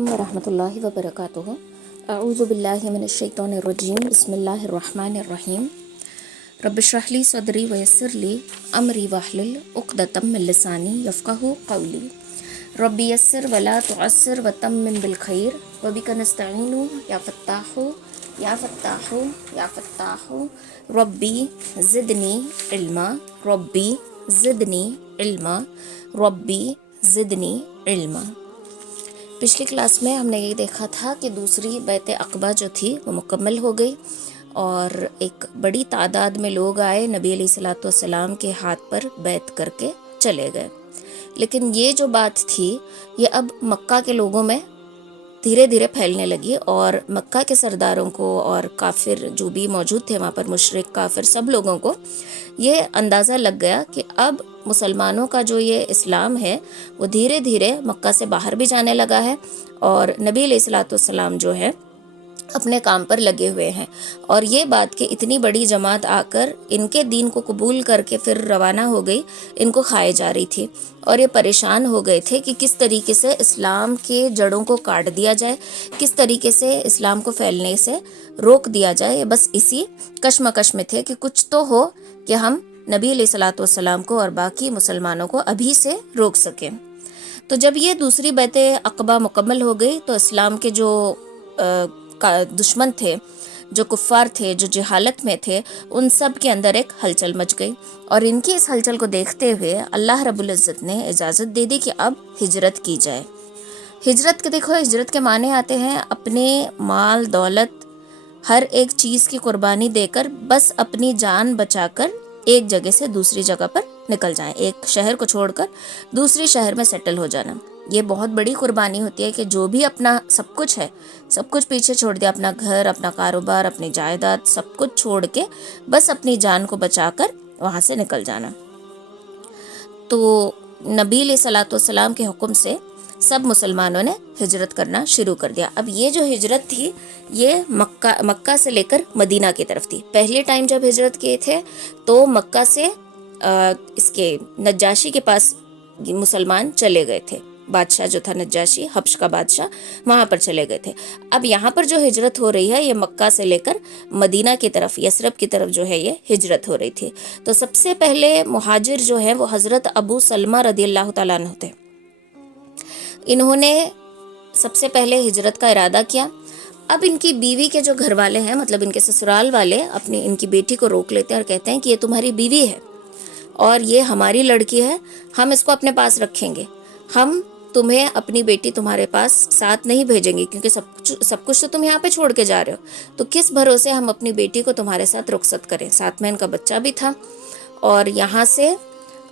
ورحمۃ اللہ وبرکاتہ۔ اعوذ باللہ من الشیطان الرجیم، بسم اللہ الرحمن الرحیم۔ رب اشرح لی صدری ویسر لی امری واحلل عقدۃ من لسانی یفقہوا قولی۔ رب یسر ولا تعسر وتمم بالخیر وبک نستعین یا فتاح یا فتاح یا فتاح ربی زدنی علما ربی زدنی علما ربی زدنی علما۔ پچھلی کلاس میں ہم نے یہ دیکھا تھا کہ دوسری بیعت عقبہ جو تھی وہ مکمل ہو گئی اور ایک بڑی تعداد میں لوگ آئے، نبی علیہ الصلوۃ والسلام کے ہاتھ پر بیعت کر کے چلے گئے۔ لیکن یہ جو بات تھی یہ اب مکہ کے لوگوں میں دھیرے دھیرے پھیلنے لگی، اور مکہ کے سرداروں کو اور کافر جو بھی موجود تھے وہاں پر، مشرک کافر سب لوگوں کو یہ اندازہ لگ گیا کہ اب مسلمانوں کا جو یہ اسلام ہے وہ دھیرے دھیرے مکہ سے باہر بھی جانے لگا ہے، اور نبی علیہ الصلوۃ والسلام جو ہے اپنے کام پر لگے ہوئے ہیں۔ اور یہ بات کہ اتنی بڑی جماعت آ کر ان کے دین کو قبول کر کے پھر روانہ ہو گئی، ان کو کھائے جا رہی تھی، اور یہ پریشان ہو گئے تھے کہ کس طریقے سے اسلام کے جڑوں کو کاٹ دیا جائے، کس طریقے سے اسلام کو پھیلنے سے روک دیا جائے۔ بس اسی کشمکش میں تھے کہ کچھ تو ہو کہ ہم نبی علیہ الصلوۃ والسلام کو اور باقی مسلمانوں کو ابھی سے روک سکیں۔ تو جب یہ دوسری بیعت عقبہ مکمل ہو گئی تو اسلام کے جو دشمن تھے، جو کفار تھے، جو جہالت میں تھے، ان سب کے اندر ایک ہلچل مچ گئی، اور ان کی اس ہلچل کو دیکھتے ہوئے اللہ رب العزت نے اجازت دے دی کہ اب ہجرت کی جائے۔ ہجرت کے دیکھو، ہجرت کے معنی آتے ہیں اپنے مال دولت ہر ایک چیز کی قربانی دے کر بس اپنی جان بچا کر ایک جگہ سے دوسری جگہ پر نکل جائیں، ایک شہر کو چھوڑ کر دوسری شہر میں سیٹل ہو جانا۔ یہ بہت بڑی قربانی ہوتی ہے کہ جو بھی اپنا سب کچھ ہے، سب کچھ پیچھے چھوڑ دیا، اپنا گھر، اپنا کاروبار، اپنی جائیداد، سب کچھ چھوڑ کے بس اپنی جان کو بچا کر وہاں سے نکل جانا۔ تو نبی علیہ الصلوۃ والسلام کے حکم سے سب مسلمانوں نے ہجرت کرنا شروع کر دیا۔ اب یہ جو ہجرت تھی یہ مکہ سے لے کر مدینہ کی طرف تھی۔ پہلے ٹائم جب ہجرت کیے تھے تو مکہ سے اس کے نجاشی کے پاس مسلمان چلے گئے تھے، بادشاہ جو تھا نجاشی، حبش کا بادشاہ، وہاں پر چلے گئے تھے۔ اب یہاں پر جو ہجرت ہو رہی ہے یہ مکہ سے لے کر مدینہ کی طرف، یثرب کی طرف جو ہے یہ ہجرت ہو رہی تھی۔ تو سب سے پہلے مہاجر جو ہیں وہ حضرت ابو سلمہ رضی اللہ تعالیٰ عنہ تھے۔ انہوں نے سب سے پہلے ہجرت کا ارادہ کیا۔ اب ان کی بیوی کے جو گھر والے ہیں، مطلب ان کے سسرال والے، ان کی بیٹی کو روک لیتے ہیں اور کہتے ہیں کہ یہ تمہاری بیوی ہے اور یہ ہماری لڑکی ہے، ہم اس کو اپنے پاس رکھیں گے، ہم تمہیں اپنی بیٹی تمہارے پاس ساتھ نہیں بھیجیں گے، کیونکہ سب کچھ تو تم یہاں پہ چھوڑ کے جا رہے ہو، تو کس بھروسے ہم اپنی بیٹی کو تمہارے ساتھ رخصت کریں۔ ساتھ میں ان کا بچہ بھی تھا، اور یہاں سے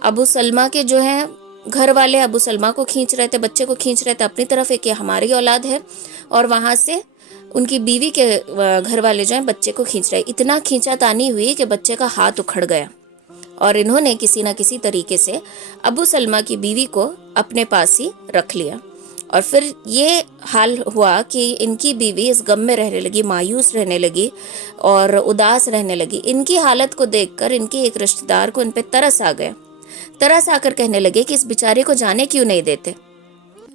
ابو سلمہ کے جو ہیں گھر والے ابو سلمہ کو کھینچ رہے تھے، بچے کو کھینچ رہے تھے اپنی طرف، کہ ہماری اولاد ہے، اور وہاں سے ان کی بیوی کے گھر والے جو ہیں بچے کو کھینچ رہے۔ اتنا کھینچا تانی ہوئی کہ بچے کا ہاتھ اکھڑ گیا، اور انہوں نے کسی نہ کسی طریقے سے ابو سلمہ کی بیوی کو اپنے پاس ہی رکھ لیا۔ اور پھر یہ حال ہوا کہ ان کی بیوی اس غم میں رہنے لگی، مایوس رہنے لگی اور اداس رہنے لگی۔ ان کی حالت کو دیکھ کر ان کے ایک رشتہ دار کو ان پہ ترس آ گیا، ترس آ کر کہنے لگے کہ اس بیچارے کو جانے کیوں نہیں دیتے،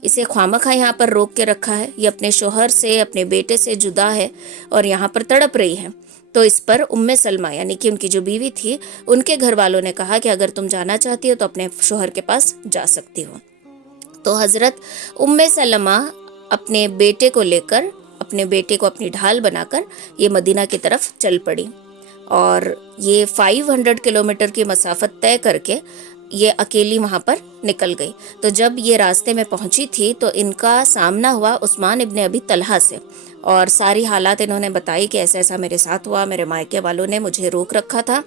اسے خوامخواہ یہاں پر روک کے رکھا ہے، یہ اپنے شوہر سے، اپنے بیٹے سے جدا ہے اور یہاں پر تڑپ رہی ہے۔ تو اس پر سلمہ یعنی کہ ان کی جو بیوی تھی، ان کے گھر والوں نے کہا کہ اگر تم جانا چاہتی ہو تو اپنے شوہر کے پاس جا سکتی ہو۔ تو حضرت سلمہ اپنے بیٹے کو لے کر، اپنے بیٹے کو اپنی ڈھال بنا کر یہ مدینہ کی طرف چل پڑی، اور یہ 500 کلومیٹر کی مسافت طے کر کے یہ اکیلی وہاں پر نکل گئی۔ تو جب یہ راستے میں پہنچی تھی تو ان کا سامنا ہوا عثمان ابن ابی طلحہ سے، اور ساری حالات انہوں نے بتائی کہ ایسا ایسا میرے ساتھ ہوا، میرے مائکے والوں نے مجھے روک رکھا تھا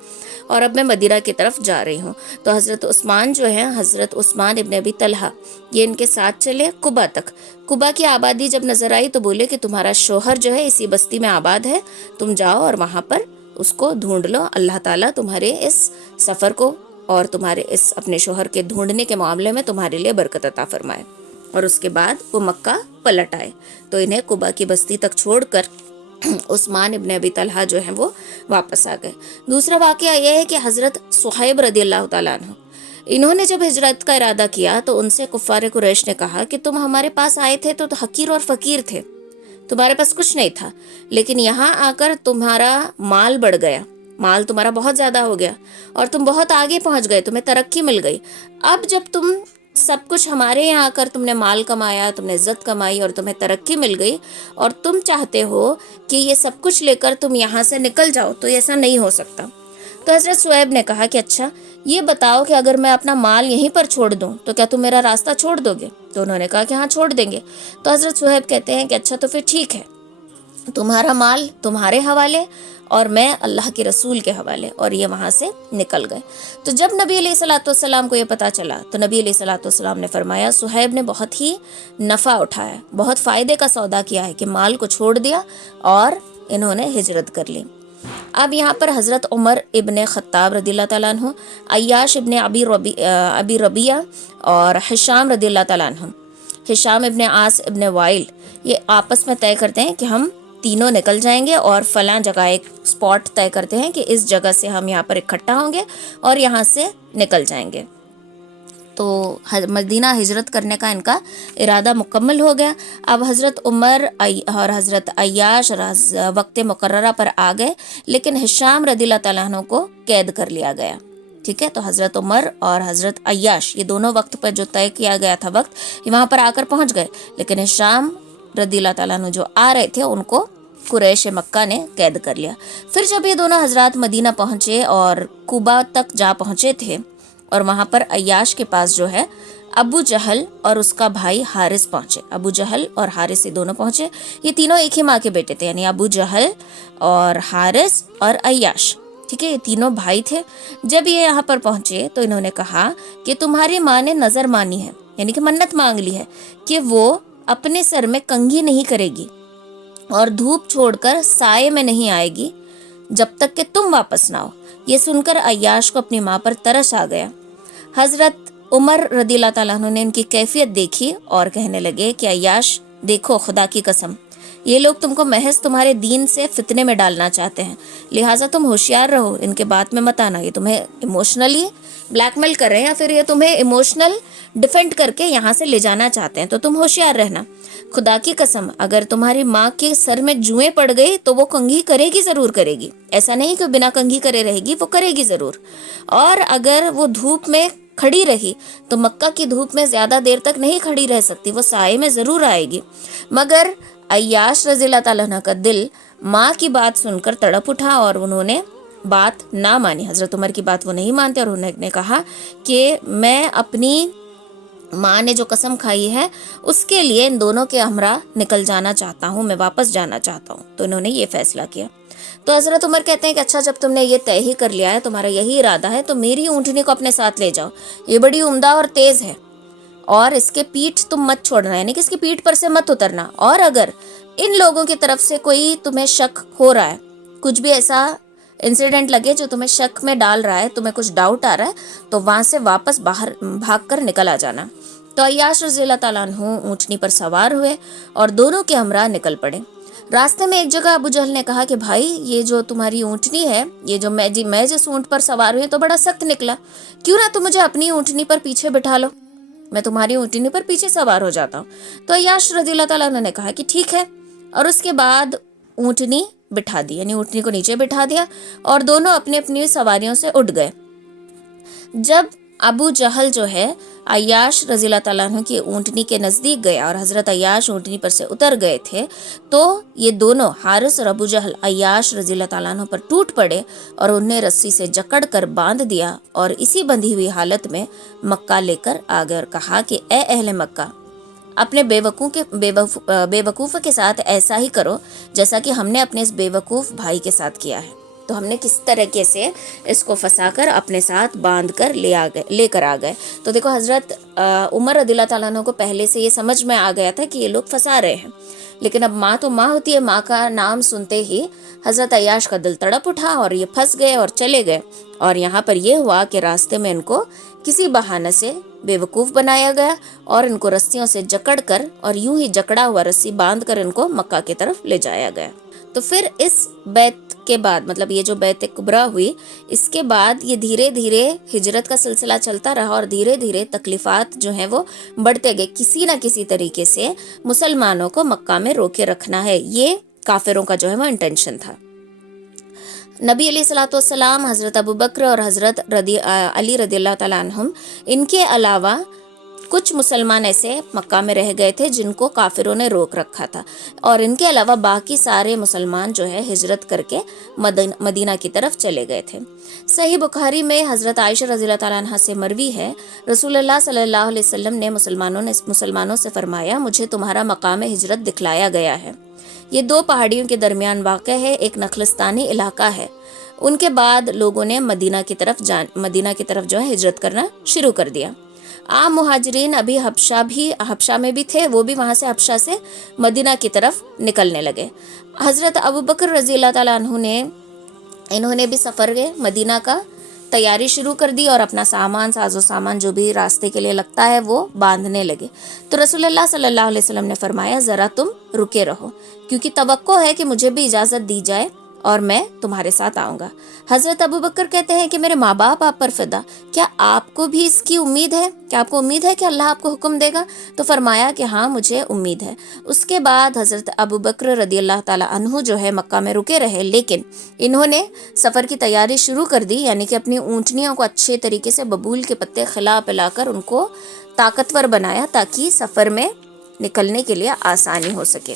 اور اب میں مدینہ کی طرف جا رہی ہوں۔ تو حضرت عثمان جو ہیں، حضرت عثمان ابن ابی طلحہ، یہ ان کے ساتھ چلے قبا تک۔ قبا کی آبادی جب نظر آئی تو بولے کہ تمہارا شوہر جو ہے اسی بستی میں آباد ہے، تم جاؤ اور وہاں پر اس کو ڈھونڈ لو، اللہ تعالیٰ تمہارے اس سفر کو اور تمہارے اس اپنے شوہر کے ڈھونڈنے کے معاملے میں تمہارے لیے برکت عطا فرمائے۔ اور اس کے بعد وہ مکہ پلٹ آئے، تو انہیں قبا کی بستی تک چھوڑ کر عثمان ابن ابی طلحہ جو ہیں وہ واپس آ گئے۔ دوسرا واقعہ یہ ہے کہ حضرت صہیب رضی اللہ تعالیٰ عنہ، انہوں نے جب ہجرت کا ارادہ کیا تو ان سے کفار قریش نے کہا کہ تم ہمارے پاس آئے تھے تو حقیر اور فقیر تھے، تمہارے پاس کچھ نہیں تھا، لیکن یہاں آ کر تمہارا مال بڑھ گیا، مال تمہارا بہت زیادہ ہو گیا اور تم بہت آگے پہنچ گئے، تمہیں ترقی مل گئی۔ اب جب تم سب کچھ ہمارے یہاں آ کر تم نے مال کمایا، تم نے عزت کمائی اور تمہیں ترقی مل گئی، اور تم چاہتے ہو کہ یہ سب کچھ لے کر تم یہاں سے نکل جاؤ، تو ایسا نہیں ہو سکتا۔ تو حضرت صہیب نے کہا کہ اچھا یہ بتاؤ کہ اگر میں اپنا مال یہیں پر چھوڑ دوں تو کیا تم میرا راستہ چھوڑ دو گے؟ تو انہوں نے کہا کہ ہاں چھوڑ دیں گے۔ تو حضرت صہیب کہتے ہیں کہ اچھا تو پھر ٹھیک ہے، تمہارا مال تمہارے حوالے اور میں اللہ کے رسول کے حوالے، اور یہ وہاں سے نکل گئے۔ تو جب نبی علیہ الصلوۃ والسلام کو یہ پتہ چلا تو نبی علیہ الصلوۃ والسلام نے فرمایا صہیب نے بہت ہی نفع اٹھایا، بہت فائدے کا سودا کیا ہے کہ مال کو چھوڑ دیا اور انہوں نے ہجرت کر لی۔ اب یہاں پر حضرت عمر ابن خطاب رضی اللہ تعالیٰ عنہ، عیاش ابن ابی ربیہ اور حشام رضی اللہ تعالیٰ عنہ، حشام ابن عاص ابن وائل، یہ آپس میں طے کرتے ہیں کہ ہم تینوں نکل جائیں گے اور فلاں جگہ ایک سپاٹ طے کرتے ہیں کہ اس جگہ سے ہم یہاں پر اکٹھا ہوں گے اور یہاں سے نکل جائیں گے۔ تو مدینہ ہجرت کرنے کا ان کا ارادہ مکمل ہو گیا۔ اب حضرت عمر اور حضرت عیاش وقت مقررہ پر آ گئے، لیکن حشام رضی اللہ تعالیٰ عنہ کو قید کر لیا گیا۔ ٹھیک ہے، تو حضرت عمر اور حضرت عیاش یہ دونوں وقت پر جو طے کیا گیا تھا وقت، وہاں پر آ کر پہنچ گئے، لیکن حشام رضی اللہ تعالیٰ عنہ جو آ رہے تھے ان کو قریش مکہ نے قید کر لیا۔ پھر جب یہ دونوں حضرات مدینہ پہنچے اور کوبا تک جا پہنچے تھے، اور وہاں پر عیاش کے پاس جو ہے ابو جہل اور اس کا بھائی حارث پہنچے۔ ابو جہل اور حارث یہ دونوں پہنچے، یہ تینوں ایک ہی ماں کے بیٹے تھے، یعنی ابو جہل اور حارث اور عیاش، ٹھیک ہے، یہ تینوں بھائی تھے۔ جب یہ یہاں پر پہنچے تو انہوں نے کہا کہ تمہاری ماں نے نظر مانی ہے، یعنی کہ منت مانگ لی ہے کہ وہ اپنے سر میں کنگھی نہیں کرے گی اور دھوپ چھوڑ کر سائے میں نہیں آئے گی جب تک کہ تم واپس نہ آؤ۔ یہ سن کر عیاش کو اپنی ماں پر ترس آ گیا۔ حضرت عمر رضی اللہ تعالیٰ عنہ نے ان کی کیفیت دیکھی اور کہنے لگے کہ عیاش دیکھو، خدا کی قسم یہ لوگ تم کو محض تمہارے دین سے فتنے میں ڈالنا چاہتے ہیں، لہٰذا تم ہوشیار رہو، ان کے بات میں مت آنا، یہ تمہیں ایموشنلی بلیک میل کر رہے ہیں یا پھر یہ تمہیں ایموشنل ڈیفینڈ کر کے یہاں سے لے جانا چاہتے ہیں، تو تم ہوشیار رہنا۔ خدا کی قسم اگر تمہاری ماں کے سر میں جوئیں پڑ گئی تو وہ کنگھی کرے گی، ضرور کرے گی، ایسا نہیں کہ بنا کنگھی کرے رہے گی، وہ کرے گی ضرور۔ اور اگر وہ دھوپ میں کھڑی رہی تو مکہ کی دھوپ میں زیادہ دیر تک نہیں کھڑی رہ سکتی، وہ سائے میں ضرور آئے گی۔ مگر عیاش رضی اللہ تعالیٰ عنہ کا دل ماں کی بات سن کر تڑپ اٹھا اور انہوں نے بات نہ مانی، حضرت عمر کی بات وہ نہیں مانتے، اور انہوں نے کہا کہ میں اپنی ماں نے جو قسم کھائی ہے اس کے لیے ان دونوں کے ہمراہ نکل جانا چاہتا ہوں، میں واپس جانا چاہتا ہوں۔ تو انہوں نے یہ فیصلہ کیا۔ تو حضرت عمر کہتے ہیں کہ اچھا جب تم نے یہ طے ہی کر لیا ہے، تمہارا یہی ارادہ ہے، تو میری اونٹنی کو اپنے ساتھ لے جاؤ، یہ بڑی عمدہ اور تیز ہے، اور اس کے پیٹھ تم مت چھوڑنا، یعنی کہ اس کی پیٹھ پر سے مت اترنا، اور اگر ان لوگوں کی طرف سے کوئی تمہیں شک ہو رہا ہے، کچھ بھی ایسا انسیڈنٹ لگے جو تمہیں شک میں ڈال رہا ہے، تمہیں کچھ ڈاؤٹ آ رہا ہے، تو وہاں سے واپس باہر بھاگ کر نکل آ جانا۔ تو عیاش رضی اللہ تعالیٰ عنہ اونٹنی پر سوار ہوئے اور دونوں کے ہمراہ نکل پڑے۔ راستے میں ایک جگہ ابو جہل نے کہا کہ بھائی یہ جو تمہاری اونٹنی ہے، یہ جو میں جس اونٹ پر سوار ہوئی تو بڑا سخت نکلا، کیوں نہ تم مجھے اپنی اونٹنی پر پیچھے بٹھا لو، میں تمہاری اونٹنی پر پیچھے سوار ہو جاتا ہوں۔ تو عیاش رضی اللہ تعالیٰ عنہ نے کہا کہ ٹھیک ہے، اور اس کے بعد اونٹنی بٹھا دی، یعنی اونٹنی کو نیچے بٹھا دیا اور دونوں اپنی اپنی سواریوں سے اٹھ گئے۔ جب ابو جہل جو ہے عیاش رضی اللہ تعالیٰ عنہ کی اونٹنی کے نزدیک گیا اور حضرت عیاش اونٹنی پر سے اتر گئے تھے، تو یہ دونوں حارث اور ابو جہل عیاش رضی اللہ تعالیٰ عنہ پر ٹوٹ پڑے اور انہیں رسی سے جکڑ کر باندھ دیا، اور اسی بندھی ہوئی حالت میں مکہ لے کر آ گئے اور کہا کہ اے اہل مکہ، اپنے بے وقوف کے ساتھ ایسا ہی کرو جیسا کہ ہم نے اپنے اس بے وقوف بھائی کے ساتھ کیا ہے۔ تو ہم نے کس طریقے سے اس کو پھنسا کر اپنے ساتھ باندھ کر لے کر آ گئے۔ تو دیکھو حضرت عمر رضی اللہ تعالیٰ عنہ کو پہلے سے یہ سمجھ میں آ گیا تھا کہ یہ لوگ پھنسا رہے ہیں، لیکن اب ماں تو ماں ہوتی ہے، ماں کا نام سنتے ہی حضرت عیاش کا دل تڑپ اٹھا اور یہ پھنس گئے اور چلے گئے۔ اور یہاں پر یہ ہوا کہ راستے میں ان کو کسی بہانے سے بے وقوف بنایا گیا اور ان کو رسیوں سے جکڑ کر اور یوں ہی جکڑا ہوا رسی باندھ کر ان کو مکہ کی طرف لے جایا گیا۔ تو پھر اس بیت کے بعد مطلب یہ جو بیت کبریٰ ہوئی، اس کے بعد یہ دھیرے دھیرے ہجرت کا سلسلہ چلتا رہا اور دھیرے دھیرے تکلیفات جو ہیں وہ بڑھتے گئے. کسی نہ کسی طریقے سے مسلمانوں کو مکہ میں روکے رکھنا ہے، یہ کافروں کا جو ہے وہ انٹینشن تھا. نبی علیہ الصلوۃ والسلام، حضرت ابوبکر اور حضرت علی رضی اللہ تعالیٰ عنہم، ان کے علاوہ کچھ مسلمان ایسے مکہ میں رہ گئے تھے جن کو کافروں نے روک رکھا تھا، اور ان کے علاوہ باقی سارے مسلمان جو ہے ہجرت کر کے مدینہ کی طرف چلے گئے تھے. صحیح بخاری میں حضرت عائشہ رضی اللہ تعالیٰ عنہ سے مروی ہے، رسول اللہ صلی اللہ علیہ وسلم نے مسلمانوں سے فرمایا، مجھے تمہارا مقام ہجرت دکھلایا گیا ہے. یہ دو پہاڑیوں کے درمیان واقع ہے، ایک نخلستانی علاقہ ہے. ان کے بعد لوگوں نے مدینہ کی طرف جو ہے ہجرت کرنا شروع کر دیا. عام مہاجرین ابھی حبشہ میں بھی تھے، وہ بھی وہاں سے حبشہ سے مدینہ کی طرف نکلنے لگے. حضرت ابوبکر رضی اللہ تعالیٰ عنہ انہوں نے بھی سفر مدینہ کا تیاری شروع کر دی اور اپنا ساز و سامان جو بھی راستے کے لیے لگتا ہے وہ باندھنے لگے. تو رسول اللہ صلی اللہ علیہ وسلم نے فرمایا، ذرا تم رکے رہو، کیونکہ توقع ہے کہ مجھے بھی اجازت دی جائے اور میں تمہارے ساتھ آؤں گا. حضرت ابوبکر کہتے ہیں کہ میرے ماں باپ آپ پر فدا، کیا آپ کو بھی اس کی امید ہے؟ کیا آپ کو امید ہے کہ اللہ آپ کو حکم دے گا؟ تو فرمایا کہ ہاں مجھے امید ہے. اس کے بعد حضرت ابوبکر رضی اللہ تعالیٰ عنہ جو ہے مکہ میں رکے رہے، لیکن انہوں نے سفر کی تیاری شروع کر دی، یعنی کہ اپنی اونٹنیوں کو اچھے طریقے سے ببول کے پتے کھلا پلا کر ان کو طاقتور بنایا تاکہ سفر میں نکلنے کے لیے آسانی ہو سکے.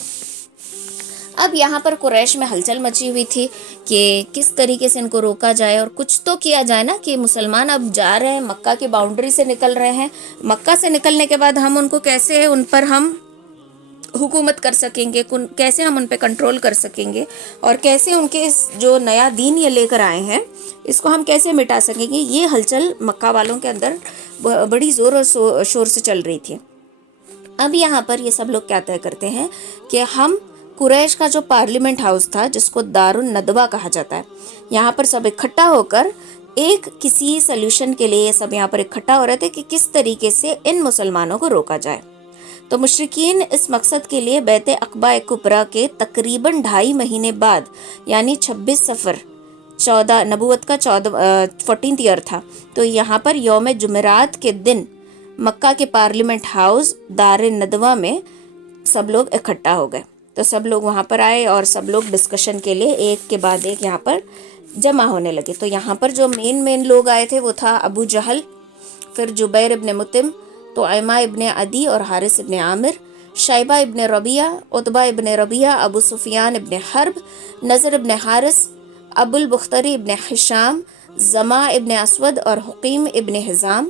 اب یہاں پر قریش میں ہلچل مچی ہوئی تھی کہ کس طریقے سے ان کو روکا جائے، اور کچھ تو کیا جائے نا، کہ مسلمان اب جا رہے ہیں مکہ کی باؤنڈری سے نکل رہے ہیں، مکہ سے نکلنے کے بعد ہم ان کو کیسے ان پر ہم حکومت کر سکیں گے، کیسے ہم ان پہ کنٹرول کر سکیں گے، اور کیسے ان کے جو نیا دین یہ لے کر آئے ہیں اس کو ہم کیسے مٹا سکیں گے. یہ ہلچل مکہ والوں کے اندر بڑی زور اور شور سے چل رہی تھی. اب یہاں پر یہ سب لوگ کیا طے کرتے ہیں کہ ہم قریش کا جو پارلیمنٹ ہاؤس تھا جس کو دار الندوہ کہا جاتا ہے، یہاں پر سب اکٹھا ہو کر کسی سلیوشن کے لیے سب یہاں پر اکٹھا ہو رہے تھے کہ کس طریقے سے ان مسلمانوں کو روکا جائے. تو مشرکین اس مقصد کے لیے بیت عقبہ کبریٰ کے تقریباً 2.5 مہینے بعد، یعنی 26 صفر نبوت کا 14th ایئر تھا، تو یہاں پر یوم جمعرات کے دن مکہ کے پارلیمنٹ ہاؤس دار الندوہ میں سب لوگ اکٹھا ہو گئے. تو سب لوگ وہاں پر آئے اور سب لوگ ڈسکشن کے لیے ایک کے بعد ایک یہاں پر جمع ہونے لگے. تو یہاں پر جو مین لوگ آئے تھے وہ تھا ابو جہل، پھر جبیر ابن مطعم، طعیمہ ابن عدی اور حارث ابن عامر، شیبہ ابن ربیعہ، عتبہ ابن ربیعہ، ابو سفیان ابن حرب، نضر ابن حارث، ابو البختری ابن حشام، زما ابن اسود اور حقیم ابن حزام،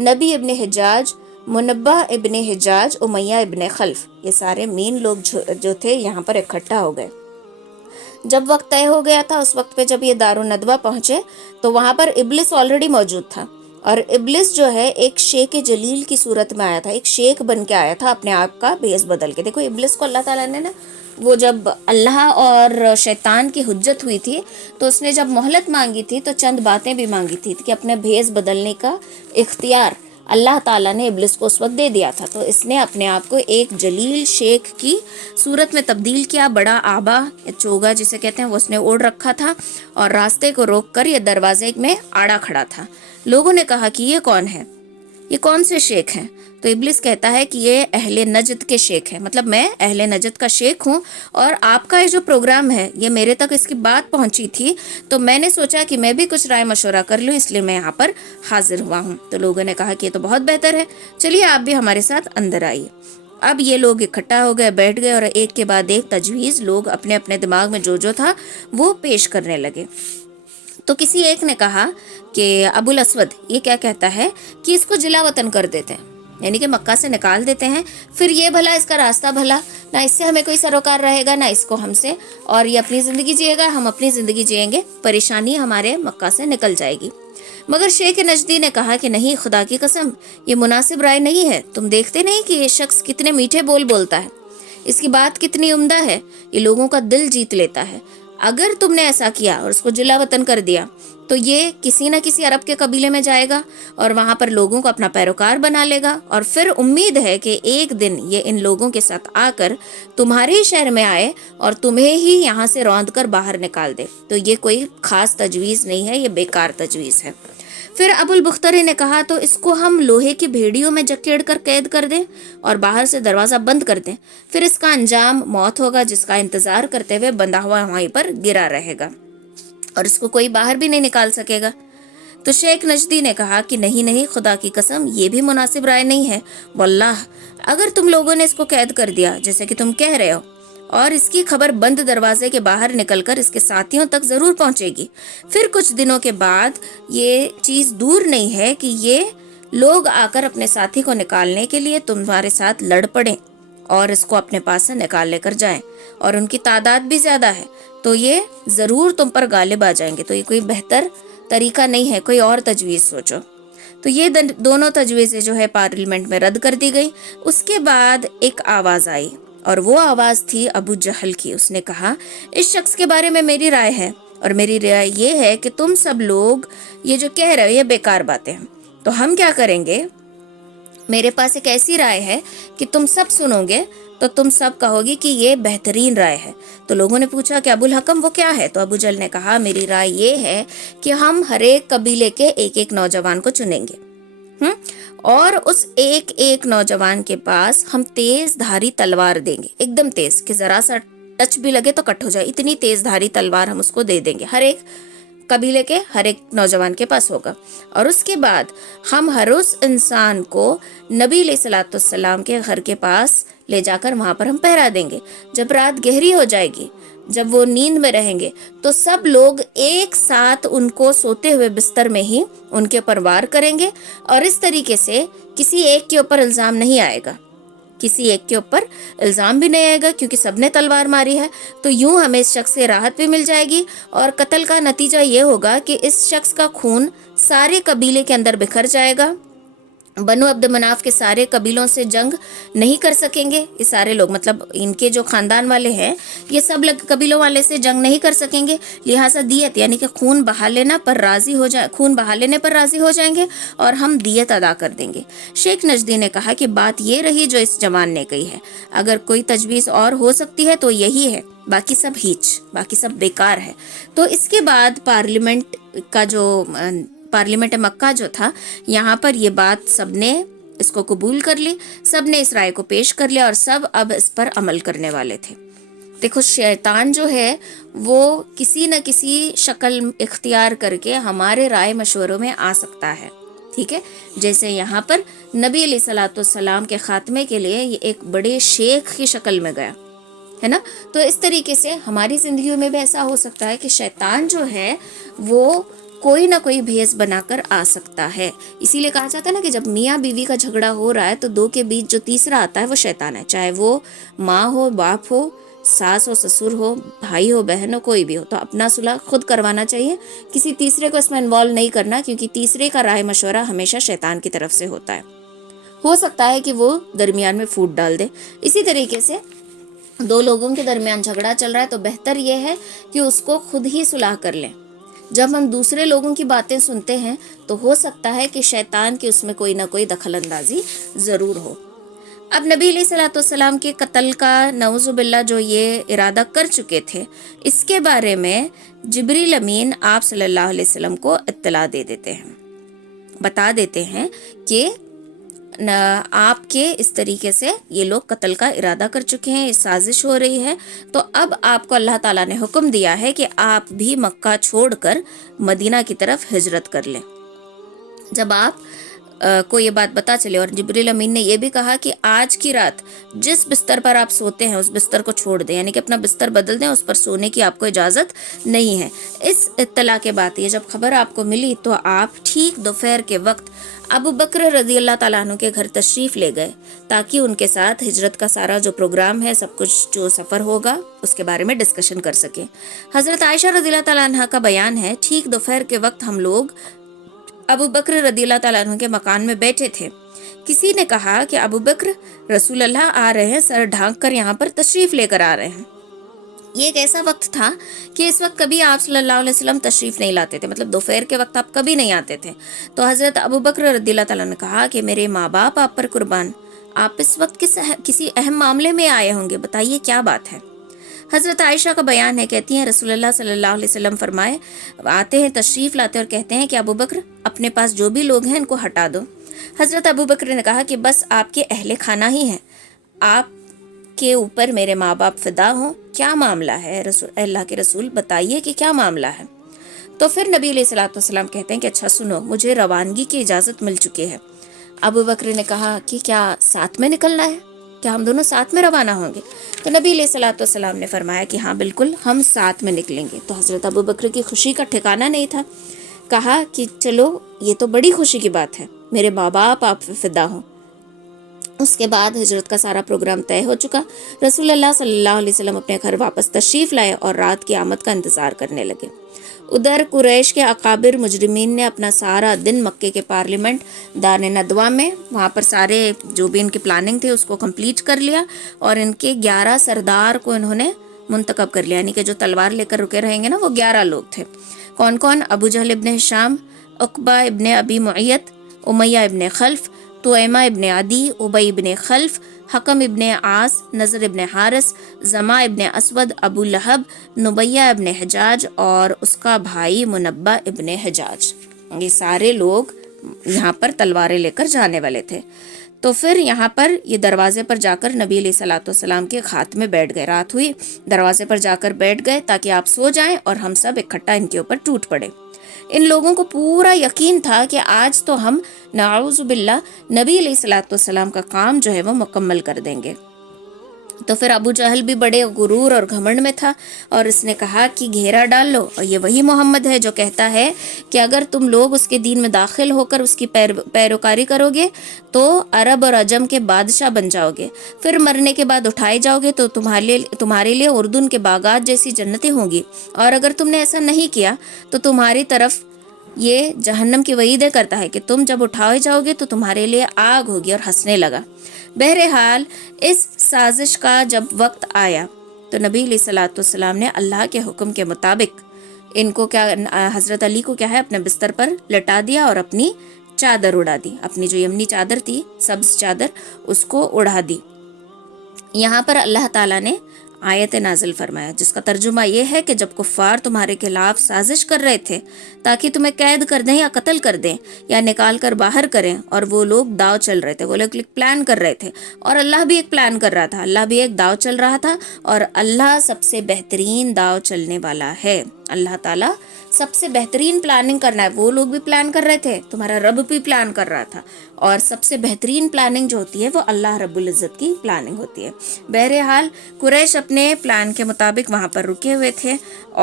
نبی ابن حجاج، منبہ ابن حجاج، امیہ ابن خلف. یہ سارے مین لوگ جو تھے یہاں پر اکٹھا ہو گئے. جب وقت طے ہو گیا تھا، اس وقت پہ جب یہ دار الندوہ پہنچے تو وہاں پر ابلس آلریڈی موجود تھا، اور ابلس جو ہے ایک شیخ جلیل کی صورت میں آیا تھا، ایک شیخ بن کے آیا تھا اپنے آپ کا بھیس بدل کے. دیکھو ابلس کو اللہ تعالیٰ نے نا، وہ جب اللہ اور شیطان کی حجت ہوئی تھی تو اس نے جب مہلت مانگی تھی تو چند باتیں بھی مانگی تھی کہ اپنے بھیس بدلنے کا اختیار اللہ تعالیٰ نے ابلس کو اس وقت دے دیا تھا. تو اس نے اپنے آپ کو ایک جلیل شیخ کی صورت میں تبدیل کیا. بڑا آبا یا چوگا جسے کہتے ہیں وہ اس نے اوڑھ رکھا تھا اور راستے کو روک کر یہ دروازے میں آڑا کھڑا تھا. لوگوں نے کہا کہ یہ کون ہے، یہ کون سے شیخ ہیں؟ تو ابلیس کہتا ہے کہ یہ اہل نجد کے شیخ ہیں، مطلب میں اہل نجد کا شیخ ہوں، اور آپ کا یہ جو پروگرام ہے یہ میرے تک اس کی بات پہنچی تھی تو میں نے سوچا کہ میں بھی کچھ رائے مشورہ کر لوں، اس لیے میں یہاں پر حاضر ہوا ہوں. تو لوگوں نے کہا کہ یہ تو بہت بہتر ہے، چلیے آپ بھی ہمارے ساتھ اندر آئیے. اب یہ لوگ اکٹھا ہو گئے، بیٹھ گئے اور ایک کے بعد ایک تجویز لوگ اپنے اپنے دماغ میں جو تھا وہ پیش کرنے لگے. تو کسی ایک نے کہا کہ ابو الاسود یہ کیا کہتا ہے کہ اس کو جلا وطن کر دیتے ہیں، یعنی کہ مکہ سے نکال دیتے ہیں، پھر یہ بھلا اس کا راستہ بھلا، نہ اس سے ہمیں کوئی سروکار رہے گا نہ اس کو ہم سے، اور یہ اپنی زندگی جیے گا، ہم اپنی زندگی جیئیں گے، پریشانی ہمارے مکہ سے نکل جائے گی. مگر شیخ نجدی نے کہا کہ نہیں، خدا کی قسم یہ مناسب رائے نہیں ہے. تم دیکھتے نہیں کہ یہ شخص کتنے میٹھے بول بولتا ہے، اس کی بات کتنی عمدہ ہے، یہ لوگوں کا دل جیت لیتا ہے. اگر تم نے ایسا کیا اور اس کو جلا وطن کر دیا تو یہ کسی نہ کسی عرب کے قبیلے میں جائے گا اور وہاں پر لوگوں کو اپنا پیروکار بنا لے گا، اور پھر امید ہے کہ ایک دن یہ ان لوگوں کے ساتھ آ کر تمہارے ہی شہر میں آئے اور تمہیں ہی یہاں سے روند کر باہر نکال دے۔ تو یہ کوئی خاص تجویز نہیں ہے، یہ بیکار تجویز ہے۔ پھر ابو البختری نے کہا تو اس کو ہم لوہے کی بھیڑیوں میں جکیڑ کر قید کر دیں اور باہر سے دروازہ بند کر دیں، پھر اس کا انجام موت ہوگا، جس کا انتظار کرتے ہوئے بندھا ہوا وہیں پر گرا رہے گا اور اس کو کوئی باہر بھی نہیں نکال سکے گا۔ تو شیخ نجدی نے کہا کہ نہیں نہیں، خدا کی قسم یہ بھی مناسب رائے نہیں ہے، واللہ اگر تم لوگوں نے اس کو قید کر دیا جیسے کہ تم کہہ رہے ہو، اور اس کی خبر بند دروازے کے باہر نکل کر اس کے ساتھیوں تک ضرور پہنچے گی، پھر کچھ دنوں کے بعد یہ چیز دور نہیں ہے کہ یہ لوگ آ کر اپنے ساتھی کو نکالنے کے لیے تمہارے ساتھ لڑ پڑیں اور اس کو اپنے پاس سے نکال لے کر جائیں، اور ان کی تعداد بھی زیادہ ہے، تو یہ ضرور تم پر غالب آ جائیں گے۔ تو یہ کوئی بہتر طریقہ نہیں ہے، کوئی اور تجویز سوچو۔ تو یہ دونوں تجویزیں جو ہے پارلیمنٹ میں رد کر دی گئی۔ اس کے بعد ایک آواز آئی اور وہ آواز تھی ابو جہل کی۔ اس نے کہا اس شخص کے بارے میں میری رائے ہے، اور میری رائے یہ ہے کہ تم سب لوگ یہ جو کہہ رہے ہو یہ بیکار باتیں ہیں، تو ہم کیا کریں گے؟ میرے پاس ایک ایسی رائے ہے کہ تم سب سنو گے تو تم سب کہو گی کہ یہ بہترین رائے ہے۔ تو لوگوں نے پوچھا کہ ابو الحکم وہ کیا ہے؟ تو ابو جہل نے کہا میری رائے یہ ہے کہ ہم ہر ایک قبیلے کے ایک ایک نوجوان کو چنیں گے، اور اس ایک ایک نوجوان کے پاس ہم تیز دھاری تلوار دیں گے، ایک دم تیز کہ ذرا سا ٹچ بھی لگے تو کٹ ہو جائے، اتنی تیز دھاری تلوار ہم اس کو دے دیں گے، ہر ایک قبیلے کے ہر ایک نوجوان کے پاس ہوگا۔ اور اس کے بعد ہم ہر اس انسان کو نبی علیہ الصلوۃ والسلام کے گھر کے پاس لے جا کر وہاں پر ہم پہرا دیں گے۔ جب رات گہری ہو جائے گی، جب وہ نیند میں رہیں گے، تو سب لوگ ایک ساتھ ان کو سوتے ہوئے بستر میں ہی ان کے اوپر وار کریں گے، اور اس طریقے سے کسی ایک کے اوپر الزام نہیں آئے گا، کسی ایک کے اوپر الزام بھی نہیں آئے گا کیونکہ سب نے تلوار ماری ہے۔ تو یوں ہمیں اس شخص سے راحت بھی مل جائے گی، اور قتل کا نتیجہ یہ ہوگا کہ اس شخص کا خون سارے قبیلے کے اندر بکھر جائے گا، بنو عبد مناف کے سارے قبیلوں سے جنگ نہیں کر سکیں گے، یہ سارے لوگ مطلب ان کے جو خاندان والے ہیں یہ سب قبیلوں والے سے جنگ نہیں کر سکیں گے، لہٰذا دیت یعنی کہ خون بہا لینے پر راضی ہو جائیں گے اور ہم دیت ادا کر دیں گے۔ شیخ نجدی نے کہا کہ بات یہ رہی جو اس جوان نے کہی ہے، اگر کوئی تجویز اور ہو سکتی ہے تو یہی ہے، باقی سب بیکار ہے۔ تو اس کے بعد پارلیمنٹ مکہ جو تھا، یہاں پر یہ بات سب نے اس کو قبول کر لی، سب نے اس رائے کو پیش کر لیا اور سب اب اس پر عمل کرنے والے تھے۔ دیکھو شیطان جو ہے وہ کسی نہ کسی شکل اختیار کر کے ہمارے رائے مشوروں میں آ سکتا ہے، ٹھیک ہے؟ جیسے یہاں پر نبی علیہ الصلوۃ والسلام کے خاتمے کے لیے یہ ایک بڑے شیخ کی شکل میں گیا ہے نا، تو اس طریقے سے ہماری زندگیوں میں بھی ایسا ہو سکتا ہے کہ شیطان جو ہے وہ کوئی نہ کوئی بھیس بنا کر آ سکتا ہے۔ اسی لیے کہا جاتا ہے نا کہ جب میاں بیوی کا جھگڑا ہو رہا ہے تو دو کے بیچ جو تیسرا آتا ہے وہ شیطان ہے، چاہے وہ ماں ہو، باپ ہو، ساس ہو، سسر ہو، بھائی ہو، بہن ہو، کوئی بھی ہو، تو اپنا صلح خود کروانا چاہیے، کسی تیسرے کو اس میں انوالو نہیں کرنا، کیونکہ تیسرے کا رائے مشورہ ہمیشہ شیطان کی طرف سے ہوتا ہے، ہو سکتا ہے کہ وہ درمیان میں پھوٹ ڈال دے۔ اسی طریقے سے دو لوگوں کے درمیان جھگڑا چل رہا ہے تو بہتر یہ ہے کہ اس کو خود ہی صلح کر لیں۔ جب ہم دوسرے لوگوں کی باتیں سنتے ہیں تو ہو سکتا ہے کہ شیطان کی اس میں کوئی نہ کوئی دخل اندازی ضرور ہو۔ اب نبی علیہ الصلوۃ والسلام کے قتل کا نعوذ باللہ جو یہ ارادہ کر چکے تھے، اس کے بارے میں جبریل امین آپ صلی اللہ علیہ وسلم کو اطلاع دے دیتے ہیں، بتا دیتے ہیں کہ آپ کے اس طریقے سے یہ لوگ قتل کا ارادہ کر چکے ہیں، یہ سازش ہو رہی ہے، تو اب آپ کو اللہ تعالیٰ نے حکم دیا ہے کہ آپ بھی مکہ چھوڑ کر مدینہ کی طرف ہجرت کر لیں۔ جب آپ کو یہ بات پتا چلے، اور جبریل امین نے یہ بھی کہا کہ آج کی رات جس بستر پر آپ سوتے ہیں اس بستر کو چھوڑ دیں، یعنی کہ اپنا بستر بدل دیں، اس پر سونے کی آپ کو اجازت نہیں ہے۔ اس اطلاع کے بعد یہ جب خبر آپ کو ملی تو آپ ٹھیک دوپہر کے وقت ابو بکر رضی اللہ تعالیٰ عنہ کے گھر تشریف لے گئے تاکہ ان کے ساتھ ہجرت کا سارا جو پروگرام ہے، سب کچھ جو سفر ہوگا اس کے بارے میں ڈسکشن کر سکیں۔ حضرت عائشہ رضی اللہ تعالیٰ عنہ کا بیان ہے، ٹھیک دوپہر کے وقت ہم لوگ ابو بکر رضی اللہ تعالیٰ عنہ کے مکان میں بیٹھے تھے، کسی نے کہا کہ ابو بکر رسول اللہ آ رہے ہیں، سر ڈھانک کر یہاں پر تشریف لے کر آ رہے ہیں۔ یہ ایک ایسا وقت تھا کہ اس وقت کبھی آپ صلی اللہ علیہ وسلم تشریف نہیں لاتے تھے، مطلب دوپہر کے وقت آپ کبھی نہیں آتے تھے۔ تو حضرت ابوبکر رضی اللہ تعالیٰ نے کہا کہ میرے ماں باپ آپ پر قربان، آپ اس وقت کسی اہم معاملے میں آئے ہوں گے، بتائیے کیا بات ہے۔ حضرت عائشہ کا بیان ہے، کہتی ہیں رسول اللہ صلی اللہ علیہ وسلم فرمائے، آتے ہیں، تشریف لاتے اور کہتے ہیں کہ ابوبکر اپنے پاس جو بھی لوگ ہیں ان کو ہٹا دو۔ حضرت ابوبکر نے کہا کہ بس آپ کے اہل خانہ ہی ہیں، آپ کے اوپر میرے ماں باپ فدا ہوں، کیا معاملہ ہے اللہ کے رسول، بتائیے کہ کیا معاملہ ہے۔ تو پھر نبی علیہ الصلوۃ والسلام کہتے ہیں کہ اچھا سنو، مجھے روانگی کی اجازت مل چکی ہے۔ ابوبکر نے کہا کہ کیا ساتھ میں نکلنا ہے، کیا ہم دونوں ساتھ میں روانہ ہوں گے؟ تو نبی علیہ الصلوۃ والسلام نے فرمایا کہ ہاں بالکل، ہم ساتھ میں نکلیں گے۔ تو حضرت ابوبکر کی خوشی کا ٹھکانہ نہیں تھا، کہا کہ چلو یہ تو بڑی خوشی کی بات ہے، میرے ماں باپ آپ فدا ہوں۔ اس کے بعد ہجرت کا سارا پروگرام طے ہو چکا۔ رسول اللہ صلی اللہ علیہ وسلم اپنے گھر واپس تشریف لائے اور رات کی آمد کا انتظار کرنے لگے۔ ادھر قریش کے اکابر مجرمین نے اپنا سارا دن مکے کے پارلیمنٹ دار ندوہ میں، وہاں پر سارے جو بھی ان کی پلاننگ تھی اس کو کمپلیٹ کر لیا، اور ان کے 11 سردار کو انہوں نے منتخب کر لیا، یعنی کہ جو تلوار لے کر رکے رہیں گے نا، وہ 11 لوگ تھے۔ کون کون؟ ابو جہل ابن ہشام، عقبہ ابن ابی معیط، امیہ ابن خلف، طعیمہ ابن عدی، ابی ابن خلف، حکم ابن عاص، نضر ابن حارث، زما ابن اسود، ابو لہب، نبیہ ابن حجاج اور اس کا بھائی منبہ ابن حجاج۔ یہ سارے لوگ یہاں پر تلواریں لے کر جانے والے تھے۔ تو پھر یہاں پر یہ دروازے پر جا کر نبی علیہ الصلوۃ والسلام کے خات میں بیٹھ گئے، رات ہوئی، دروازے پر جا کر بیٹھ گئے تاکہ آپ سو جائیں اور ہم سب اکٹھا ان کے اوپر ٹوٹ پڑے۔ ان لوگوں کو پورا یقین تھا کہ آج تو ہم نعوذ باللہ نبی علیہ الصلوۃ والسلام کا کام جو ہے وہ مکمل کر دیں گے۔ تو پھر ابو جہل بھی بڑے غرور اور گھمنڈ میں تھا، اور اس نے کہا کہ گھیرا ڈال لو، اور یہ وہی محمد ہے جو کہتا ہے کہ اگر تم لوگ اس کے دین میں داخل ہو کر اس کی پیروکاری کرو گے تو عرب اور عجم کے بادشاہ بن جاؤ گے، پھر مرنے کے بعد اٹھائے جاؤ گے تو تمہارے لیے اردن کے باغات جیسی جنتیں ہوں گی، اور اگر تم نے ایسا نہیں کیا تو تمہاری طرف یہ جہنم کی وعیدیں کرتا ہے کہ تم جب اٹھائے جاؤ گے تو تمہارے لیے آگ ہوگی، اور ہنسنے لگا۔ بہرحال اس سازش کا جب وقت آیا تو نبی علیہ الصلوۃ والسلام نے اللہ کے حکم کے مطابق ان کو حضرت علی کو کیا ہے، اپنے بستر پر لٹا دیا اور اپنی چادر اڑا دی، اپنی جو یمنی چادر تھی، سبز چادر، اس کو اڑا دی۔ یہاں پر اللہ تعالیٰ نے آیت نازل فرمایا جس کا ترجمہ یہ ہے کہ جب کفار تمہارے خلاف سازش کر رہے تھے تاکہ تمہیں قید کر دیں یا قتل کر دیں یا نکال کر باہر کریں، اور وہ لوگ داؤ چل رہے تھے، وہ لوگ پلان کر رہے تھے، اور اللہ بھی ایک پلان کر رہا تھا، اللہ بھی ایک داؤ چل رہا تھا، اور اللہ سب سے بہترین داؤ چلنے والا ہے۔ اللہ تعالیٰ سب سے بہترین پلاننگ کرنا ہے، وہ لوگ بھی پلان کر رہے تھے، تمہارا رب بھی پلان کر رہا تھا، اور سب سے بہترین پلاننگ جو ہوتی ہے وہ اللہ رب العزت کی پلاننگ ہوتی ہے۔ بہرحال قریش اپنے پلان کے مطابق وہاں پر رکے ہوئے تھے،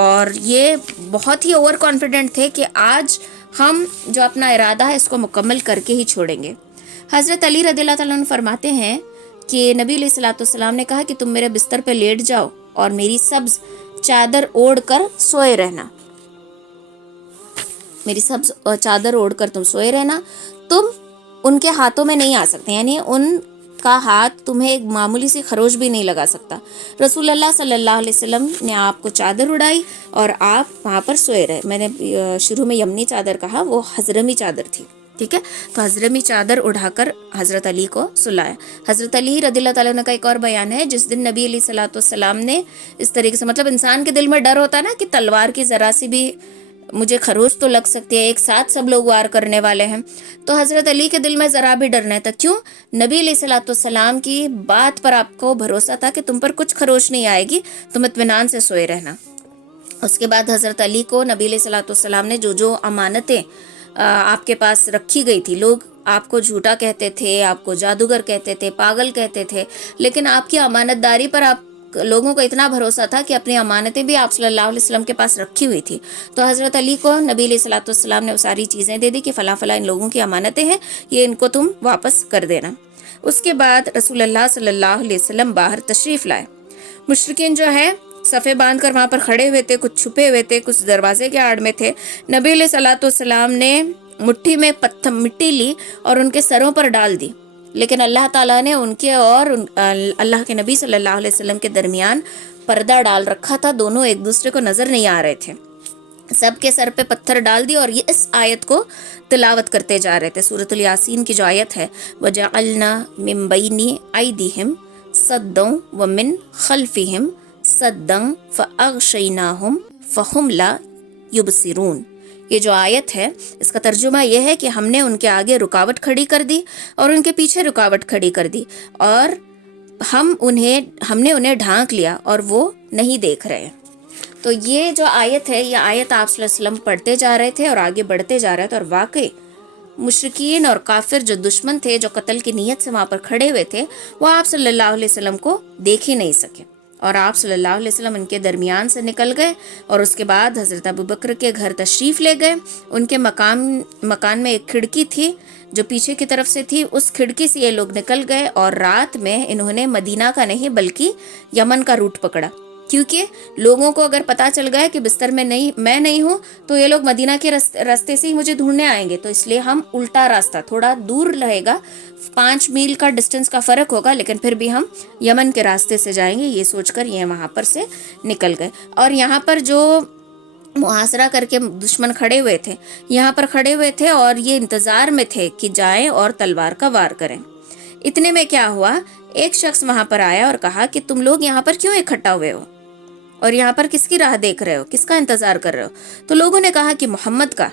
اور یہ بہت ہی اوور کانفیڈنٹ تھے کہ آج ہم جو اپنا ارادہ ہے اس کو مکمل کر کے ہی چھوڑیں گے۔ حضرت علی رضی اللہ تعالیٰ عنہ فرماتے ہیں کہ نبی علیہ الصلوۃ والسلام نے کہا کہ تم میرے بستر پہ لیٹ جاؤ اور میری سبز چادر اوڑھ کر سوئے رہنا، میری سبز چادر اوڑھ کر تم سوئے رہنا، تم ان کے ہاتھوں میں نہیں آ سکتے، یعنی ان کا ہاتھ تمہیں ایک معمولی سی خروش بھی نہیں لگا سکتا۔ رسول اللہ صلی اللہ علیہ وسلم نے آپ کو چادر اڑائی اور آپ وہاں پر سوئے رہے۔ میں نے شروع میں یمنی چادر کہا، وہ حضرمی چادر تھی، ٹھیک ہے؟ تو حضرمی چادر اڑا کر حضرت علی کو سلایا۔ حضرت علی رضی اللہ تعالیٰ عنہ کا ایک اور بیان ہے، جس دن نبی علیہ الصلوۃ والسلام نے اس طریقے سے، مطلب انسان کے دل میں ڈر ہوتا ہے نا کہ تلوار کی ذرا سی بھی مجھے خروش تو لگ سکتی ہے، ایک ساتھ سب لوگ وار کرنے والے ہیں، تو حضرت علی کے دل میں ذرا بھی ڈر نہیں تھا۔ کیوں؟ نبی علیہ الصلوۃ والسلام کی بات پر آپ کو بھروسہ تھا کہ تم پر کچھ خروش نہیں آئے گی، تم اطمینان سے سوئے رہنا۔ اس کے بعد حضرت علی کو نبی علیہ الصلوۃ والسلام نے جو امانتیں آپ کے پاس رکھی گئی تھی، لوگ آپ کو جھوٹا کہتے تھے، آپ کو جادوگر کہتے تھے، پاگل کہتے تھے، لیکن آپ کی امانت داری پر آپ لوگوں کو اتنا بھروسہ تھا کہ اپنی امانتیں بھی آپ صلی اللہ علیہ وسلم کے پاس رکھی ہوئی تھی۔ تو حضرت علی کو نبی علیہ الصلوۃ والسلام نے وہ ساری چیزیں دے دی کہ فلاں فلاں ان لوگوں کی امانتیں ہیں، یہ ان کو تم واپس کر دینا۔ اس کے بعد رسول اللہ صلی اللہ علیہ وسلم باہر تشریف لائے۔ مشرکین جو ہے صفے باندھ کر وہاں پر کھڑے ہوئے تھے، کچھ چھپے ہوئے تھے، کچھ دروازے کے آڑ میں تھے۔ نبی علیہ الصلوۃ والسلام نے مٹھی میں مٹی لی اور ان کے سروں پر ڈال دی، لیکن اللہ تعالیٰ نے ان کے اور اللہ کے نبی صلی اللہ علیہ وسلم کے درمیان پردہ ڈال رکھا تھا، دونوں ایک دوسرے کو نظر نہیں آ رہے تھے، سب کے سر پہ پتھر ڈال دی اور یہ اس آیت کو تلاوت کرتے جا رہے تھے، سورۃ الیاسین کی جو آیت ہے، وَجَعَلْنَا مِن بَيْنِ أَيْدِيهِمْ صَدًّا وَمِن خَلْفِهِمْ صَدًّا فَأَغْشَيْنَاهُمْ فَهُمْ لَا يُبْصِرُونَ۔ یہ جو آیت ہے اس کا ترجمہ یہ ہے کہ ہم نے ان کے آگے رکاوٹ کھڑی کر دی اور ان کے پیچھے رکاوٹ کھڑی کر دی، اور ہم نے انہیں ڈھانک لیا اور وہ نہیں دیکھ رہے۔ تو یہ جو آیت ہے، یہ آیت آپ صلی اللہ علیہ وسلم پڑھتے جا رہے تھے اور آگے بڑھتے جا رہے تھے، اور واقعی مشرکین اور کافر جو دشمن تھے، جو قتل کی نیت سے وہاں پر کھڑے ہوئے تھے، وہ آپ صلی اللہ علیہ وسلم کو دیکھ ہی نہیں سکے، اور آپ صلی اللہ علیہ وسلم ان کے درمیان سے نکل گئے، اور اس کے بعد حضرت ابوبکر کے گھر تشریف لے گئے۔ ان کے مکان میں ایک کھڑکی تھی جو پیچھے کی طرف سے تھی، اس کھڑکی سے یہ لوگ نکل گئے، اور رات میں انہوں نے مدینہ کا نہیں بلکہ یمن کا روٹ پکڑا، کیونکہ لوگوں کو اگر پتہ چل گیا کہ بستر میں میں نہیں ہوں تو یہ لوگ مدینہ کے راستے سے ہی مجھے ڈھونڈنے آئیں گے، تو اس لیے ہم الٹا راستہ، تھوڑا دور رہے گا، 5 میل کا ڈسٹنس کا فرق ہوگا، لیکن پھر بھی ہم یمن کے راستے سے جائیں گے، یہ سوچ کر یہ وہاں پر سے نکل گئے۔ اور یہاں پر جو محاصرہ کر کے دشمن کھڑے ہوئے تھے، یہاں پر کھڑے ہوئے تھے اور یہ انتظار میں تھے کہ جائیں اور تلوار کا وار کریں۔ اتنے میں کیا ہوا، ایک شخص وہاں پر آیا اور کہا کہ تم لوگ یہاں پر کیوں اکٹھا ہوئے ہو، اور یہاں پر کس کی راہ دیکھ رہے ہو، کس کا انتظار کر رہے ہو؟ تو لوگوں نے کہا کہ محمد کا۔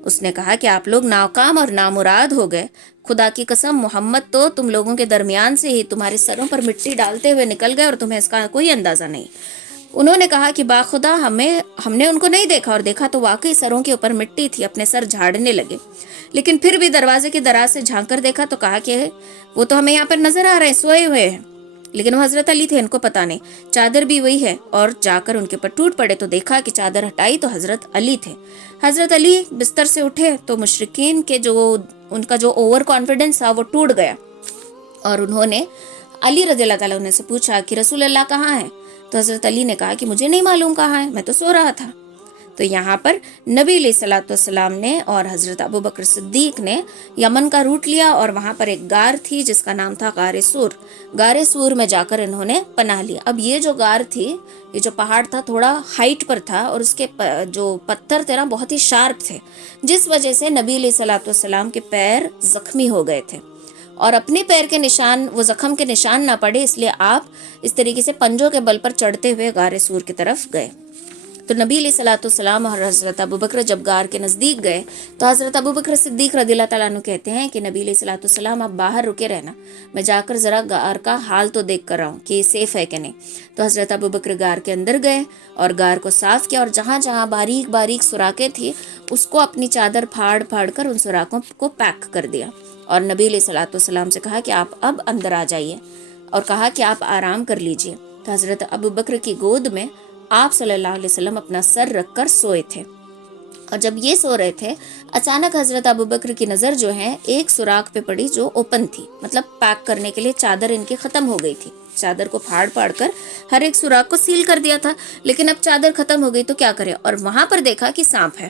اس نے کہا کہ آپ لوگ ناکام اور نامراد ہو گئے، خدا کی قسم محمد تو تم لوگوں کے درمیان سے ہی تمہارے سروں پر مٹی ڈالتے ہوئے نکل گئے اور تمہیں اس کا کوئی اندازہ نہیں۔ انہوں نے کہا کہ باخدا ہم نے ان کو نہیں دیکھا، اور دیکھا تو واقعی سروں کے اوپر مٹی تھی، اپنے سر جھاڑنے لگے، لیکن پھر بھی دروازے کے دراز سے جھانک کر دیکھا تو کہا کہ وہ تو ہمیں یہاں پر نظر آ رہے ہیں، سوئے ہوئے ہیں، لیکن وہ حضرت علی تھے، ان کو پتا نہیں، چادر بھی وہی ہے، اور جا کر ان کے اوپر ٹوٹ پڑے تو دیکھا کہ چادر ہٹائی تو حضرت علی تھے۔ حضرت علی بستر سے اٹھے تو مشرکین کے ان کا جو اوور کانفیڈنس تھا وہ ٹوٹ گیا، اور انہوں نے علی رضی اللہ تعالیٰ عنہ سے پوچھا کہ رسول اللہ کہاں ہے؟ تو حضرت علی نے کہا کہ مجھے نہیں معلوم کہاں ہے، میں تو سو رہا تھا۔ تو یہاں پر نبی علیہ الصلوۃ والسلام نے اور حضرت ابوبکر صدیق نے یمن کا روٹ لیا، اور وہاں پر ایک غار تھی جس کا نام تھا غار سور۔ غار سور میں جا کر انہوں نے پناہ لیا۔ اب یہ جو غار تھی، یہ جو پہاڑ تھا تھوڑا ہائٹ پر تھا، اور اس کے جو پتھر تھے نا بہت ہی شارپ تھے، جس وجہ سے نبی علیہ الصلوۃ والسلام کے پیر زخمی ہو گئے تھے، اور اپنے پیر کے نشان، وہ زخم کے نشان نہ پڑے، اس لیے آپ اس طریقے سے پنجوں کے بل پر چڑھتے ہوئے غار سور کی طرف گئے۔ تو نبی علیہ الصلوۃ والسلام اور حضرت ابوبکر جب غار کے نزدیک گئے تو حضرت ابوبکر صدیق رضی اللہ تعالیٰ عنہ کہتے ہیں کہ نبی علیہ الصلوۃ والسلام آپ باہر رکے رہنا، میں جا کر ذرا غار کا حال تو دیکھ کر آؤں کہ یہ سیف ہے کہ نہیں۔ تو حضرت ابوبکر غار کے اندر گئے اور غار کو صاف کیا، اور جہاں جہاں باریک باریک سوراخیں تھی اس کو اپنی چادر پھاڑ پھاڑ کر ان سوراخوں کو پیک کر دیا، اور نبی علیہ الصلوۃ والسلام سے کہا کہ آپ اب اندر آ جائیے، اور کہا کہ آپ آرام کر لیجئے۔ تو حضرت ابوبکر کی گود میں آپ صلی اللہ علیہ وسلم اپنا سر رکھ کر سوئے تھے، اور جب یہ سو رہے تھے اچانک حضرت ابوبکر کی نظر جو ہے ایک سوراخ پہ پڑی جو اوپن تھی، مطلب پیک کرنے کے لیے چادر ان کی ختم ہو گئی تھی، چادر کو پھاڑ پھاڑ کر ہر ایک سوراخ کو سیل کر دیا تھا، لیکن اب چادر ختم ہو گئی تو کیا کرے، اور وہاں پر دیکھا کہ سانپ ہے۔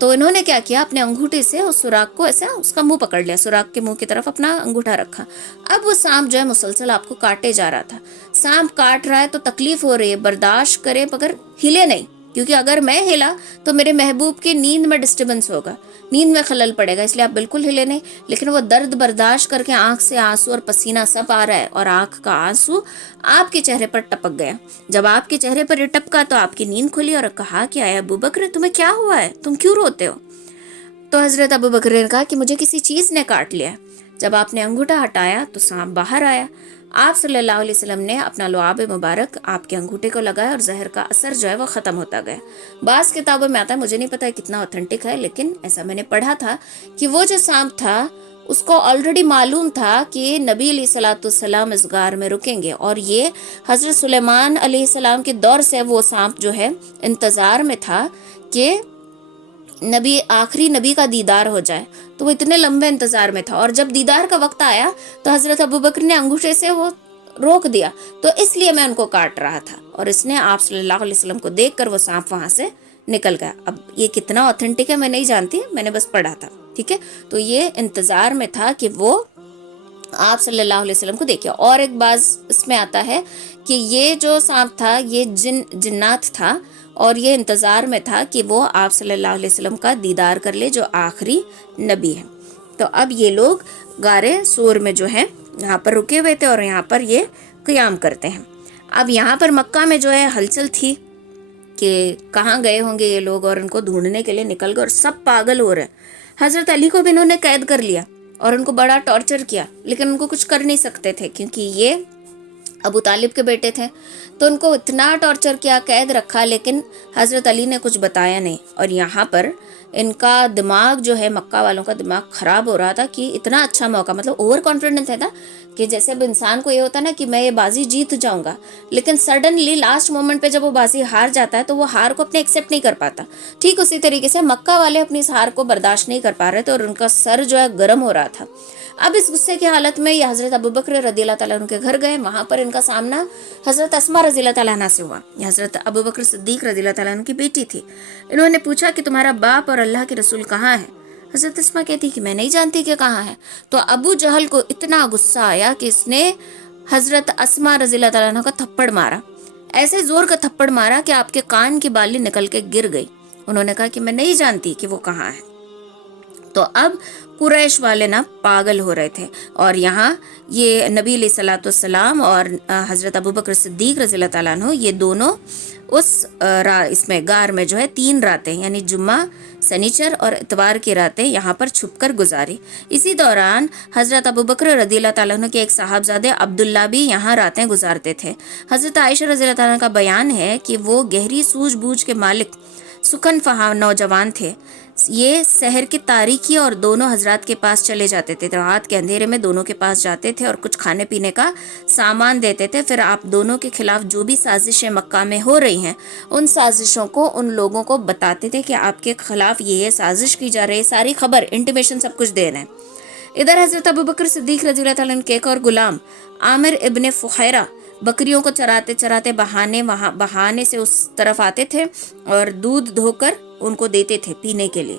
تو انہوں نے کیا کیا، اپنے انگوٹھے سے اس سوراخ کو ایسا اس کا منہ پکڑ لیا، سوراخ کے منہ کی طرف اپنا انگوٹھا رکھا۔ اب وہ سانپ جو ہے مسلسل آپ کو کاٹے جا رہا تھا، سانپ کاٹ رہا ہے تو تکلیف ہو رہی ہے، برداشت کرے مگر ہلے نہیں، کیونکہ اگر میں ہلا تو میرے محبوب کی نیند میں ڈسٹربنس ہوگا، نیند میں خلل پڑے گا، اس لیے آپ بالکل ہلے نہیں، لیکن وہ درد برداشت کر کے آنکھ سے آنسو اور پسینہ سب آ رہا ہے، اور آنکھ کا آنسو آپ کے چہرے پر ٹپک گیا۔ جب آپ کے چہرے پر یہ ٹپکا تو آپ کی نیند کھلی، اور کہا کہ اے ابوبکر تمہیں کیا ہوا ہے، تم کیوں روتے ہو؟ تو حضرت ابوبکر نے کہا کہ مجھے کسی چیز نے کاٹ لیا۔ جب آپ نے انگوٹھا ہٹایا تو سانپ باہر آیا، آپ صلی اللہ علیہ وسلم نے اپنا لعاب مبارک آپ کے انگوٹھے کو لگایا، اور زہر کا اثر جو ہے وہ ختم ہوتا گیا۔ بعض کتابوں میں آتا ہے، مجھے نہیں پتا کتنا اوتھینٹک ہے، لیکن ایسا میں نے پڑھا تھا کہ وہ جو سانپ تھا اس کو آلریڈی معلوم تھا کہ نبی علیہ الصلوۃ والسلام اس غار میں رکیں گے، اور یہ حضرت سلیمان علیہ السلام کے دور سے وہ سانپ جو ہے انتظار میں تھا کہ آخری نبی کا دیدار ہو جائے، تو وہ اتنے لمبے انتظار میں تھا، اور جب دیدار کا وقت آیا تو حضرت ابوبکر نے انگوٹھے سے وہ روک دیا، تو اس لیے میں ان کو کاٹ رہا تھا، اور اس نے آپ صلی اللہ علیہ وسلم کو دیکھ کر وہ سانپ وہاں سے نکل گیا۔ اب یہ کتنا اوتھینٹک ہے میں نہیں جانتی، میں نے بس پڑھا تھا، ٹھیک ہے۔ تو یہ انتظار میں تھا کہ وہ آپ صلی اللہ علیہ وسلم کو دیکھا. اور ایک بعض اس میں آتا ہے کہ یہ جو سانپ تھا یہ جنات تھا اور یہ انتظار میں تھا کہ وہ آپ صلی اللہ علیہ وسلم کا دیدار کر لے جو آخری نبی ہے. تو اب یہ لوگ غارِ سور میں جو ہے یہاں پر رکے ہوئے تھے اور یہاں پر یہ قیام کرتے ہیں. اب یہاں پر مکہ میں جو ہے ہلچل تھی کہ کہاں گئے ہوں گے یہ لوگ، اور ان کو ڈھونڈنے کے لیے نکل گئے اور سب پاگل ہو رہے ہیں. حضرت علی کو بھی انہوں نے قید کر لیا اور ان کو بڑا ٹارچر کیا، لیکن ان کو کچھ کر نہیں سکتے تھے کیونکہ یہ ابو طالب کے بیٹے تھے. تو ان کو اتنا ٹارچر کیا، قید رکھا، لیکن حضرت علی نے کچھ بتایا نہیں. اور یہاں پر ان کا دماغ جو ہے، مکہ والوں کا دماغ خراب ہو رہا تھا کہ اتنا اچھا موقع، مطلب اوور کانفیڈنس تھا کہ جیسے اب انسان کو یہ ہوتا نا کہ میں یہ بازی جیت جاؤں گا، لیکن سڈنلی لاسٹ مومنٹ پہ جب وہ بازی ہار جاتا ہے تو وہ ہار کو اپنے ایکسیپٹ نہیں کر پاتا. ٹھیک اسی طریقے سے مکہ والے اپنی اس ہار کو برداشت نہیں کر پا رہے تھے اور ان کا سر جو ہے گرم ہو رہا تھا. اب اس غصے کی حالت میں یہ حضرت ابوبکر رضی اللہ تعالیٰ عنہ کے گھر گئے. وہاں پر ان کا سامنا حضرت اسماء رضی اللہ تعالیٰ عنہ سے ہوا. یہ حضرت ابوبکر صدیق رضی اللہ تعالیٰ عنہ کی بیٹی تھی. انہوں نے پوچھا کہ تمہارا باپ اور اللہ کے رسول کہاں ہے؟ حضرت اسماء کہتی کہ میں نہیں جانتی کہ کہاں ہے. تو ابو جہل کو اتنا غصہ آیا کہ اس نے حضرت اسماء رضی اللہ تعالیٰ عنہ کا تھپڑ مارا، ایسے زور کا تھپڑ مارا کہ آپ کے کان کی بالی نکل کے گر گئی. انہوں نے کہا کہ میں نہیں جانتی کہ وہ کہاں ہے. تو اب قریش والے نا پاگل ہو رہے تھے اور یہاں یہ نبی علیہ الصلوۃ والسلام اور حضرت ابوبکر صدیق رضی اللہ تعالیٰ عنہ یہ دونوں اس میں غار میں جو ہے 3 راتیں یعنی جمعہ، سنیچر اور اتوار کی راتیں یہاں پر چھپ کر گزاری. اسی دوران حضرت ابوبکر رضی اللہ تعالیٰ عنہ کے ایک صاحبزادے عبداللہ بھی یہاں راتیں گزارتے تھے. حضرت عائشہ رضی اللہ تعالیٰ عنہ کا بیان ہے کہ وہ گہری سوجھ بوجھ کے مالک سخن فہم نوجوان تھے. یہ شہر کی تاریکی اور دونوں حضرات کے پاس چلے جاتے تھے. رات کے اندھیرے میں دونوں کے پاس جاتے تھے اور کچھ کھانے پینے کا سامان دیتے تھے. پھر آپ دونوں کے خلاف جو بھی سازشیں مکہ میں ہو رہی ہیں ان سازشوں کو ان لوگوں کو بتاتے تھے کہ آپ کے خلاف یہ سازش کی جا رہی ہے، ساری خبر انٹیمیشن سب کچھ دے رہے ہیں. ادھر حضرت ابوبکر صدیق رضی اللہ تعالیٰ عنہ کے ایک اور غلام عامر ابن فہیرہ بکریوں کو چراتے چراتے بہانے سے اس طرف آتے تھے اور دودھ دھو کر ان کو دیتے تھے پینے کے لیے.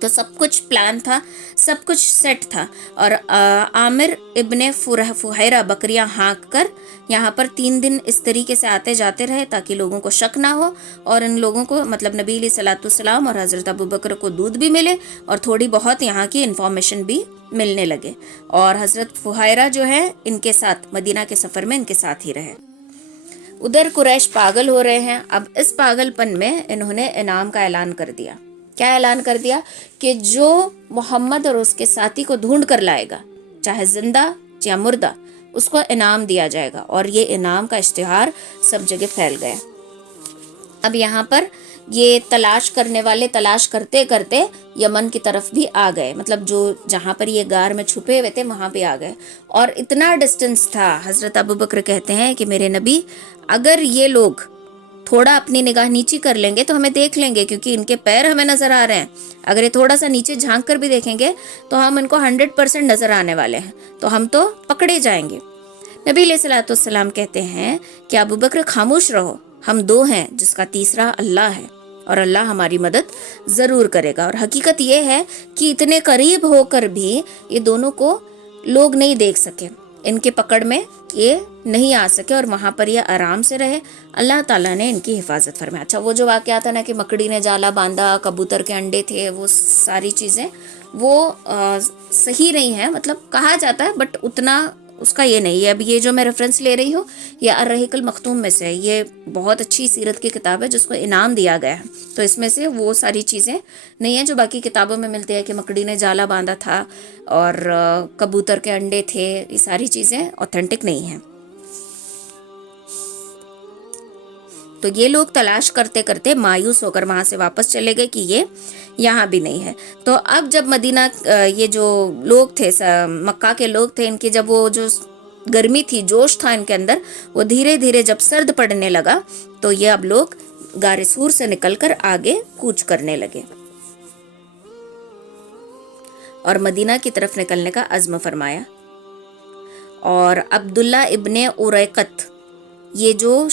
تو سب کچھ پلان تھا، سب کچھ سیٹ تھا. اور عامر ابن فہیرہ بکریاں ہانک کر یہاں پر 3 دن اس طریقے سے آتے جاتے رہے تاکہ لوگوں کو شک نہ ہو اور ان لوگوں کو مطلب نبی علیہ الصلوۃ والسلام اور حضرت ابوبکر کو دودھ بھی ملے اور تھوڑی بہت یہاں کی انفارمیشن بھی ملنے لگے. اور حضرت فہیرہ جو ہے ان کے ساتھ مدینہ کے سفر میں ان کے ساتھ ہی رہے. ادھر قریش پاگل ہو رہے ہیں. اب اس پاگل پن میں انہوں نے انعام کا اعلان کر دیا. کیا اعلان کر دیا؟ کہ جو محمد اور اس کے ساتھی کو ڈھونڈ کر لائے گا چاہے زندہ یا مردہ اس کو انعام دیا جائے گا. اور یہ انعام کا اشتہار سب جگہ پھیل گیا. اب یہاں پر یہ تلاش کرنے والے تلاش کرتے کرتے یمن کی طرف بھی آ گئے، مطلب جو جہاں پر یہ غار میں چھپے ہوئے تھے وہاں بھی آ گئے. اور اتنا ڈسٹنس تھا، حضرت ابوبکر کہتے ہیں کہ میرے نبی اگر یہ لوگ تھوڑا اپنی نگاہ نیچی کر لیں گے تو ہمیں دیکھ لیں گے کیونکہ ان کے پیر ہمیں نظر آ رہے ہیں. اگر یہ تھوڑا سا نیچے جھانک کر بھی دیکھیں گے تو ہم ان کو 100% نظر آنے والے ہیں، تو ہم تو پکڑے جائیں گے. نبی علیہ الصلوۃ والسلام کہتے ہیں کہ ابوبکر خاموش رہو، ہم 2 ہیں جس کا تیسرا اللہ ہے اور اللہ ہماری مدد ضرور کرے گا. اور حقیقت یہ ہے کہ اتنے قریب ہو کر بھی یہ دونوں کو لوگ نہیں دیکھ سکے، ان کے پکڑ میں یہ نہیں آ سکے اور وہاں پر یہ آرام سے رہے. اللہ تعالیٰ نے ان کی حفاظت فرمایا. اچھا وہ جو واقعہ تھا نا کہ مکڑی نے جالا باندھا، کبوتر کے انڈے تھے، وہ ساری چیزیں وہ صحیح نہیں ہیں، مطلب کہا جاتا ہے بٹ اتنا اس کا یہ نہیں ہے. اب یہ جو میں ریفرنس لے رہی ہوں یہ الرحیق المختوم میں سے، یہ بہت اچھی سیرت کی کتاب ہے جس کو انعام دیا گیا ہے. تو اس میں سے وہ ساری چیزیں نہیں ہیں جو باقی کتابوں میں ملتی ہے کہ مکڑی نے جالا باندھا تھا اور کبوتر کے انڈے تھے. یہ ساری چیزیں اوتھینٹک نہیں ہیں. تو یہ لوگ تلاش کرتے کرتے مایوس ہو کر وہاں سے واپس چلے گئے کہ یہ یہاں بھی نہیں ہے. تو اب جب مدینہ یہ جو لوگ تھے مکہ کے لوگ تھے، ان کی جب وہ جو گرمی تھی، جوش تھا ان کے اندر، وہ دھیرے دھیرے جب سرد پڑنے لگا تو یہ اب لوگ غار سور سے نکل کر آگے کوچ کرنے لگے اور مدینہ کی طرف نکلنے کا عزم فرمایا. اور عبداللہ ابن اریقت یہ جو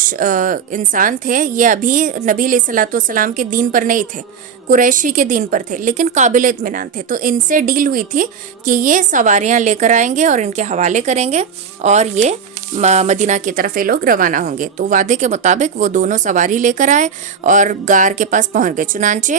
انسان تھے یہ ابھی نبی علیہ الصلوۃ والسلام کے دین پر نہیں تھے، قریشی کے دین پر تھے، لیکن قابل اطمینان تھے. تو ان سے ڈیل ہوئی تھی کہ یہ سواریاں لے کر آئیں گے اور ان کے حوالے کریں گے اور یہ مدینہ کی طرف یہ لوگ روانہ ہوں گے. تو وعدے کے مطابق وہ دونوں سواری لے کر آئے اور غار کے پاس پہنچ گئے. چنانچہ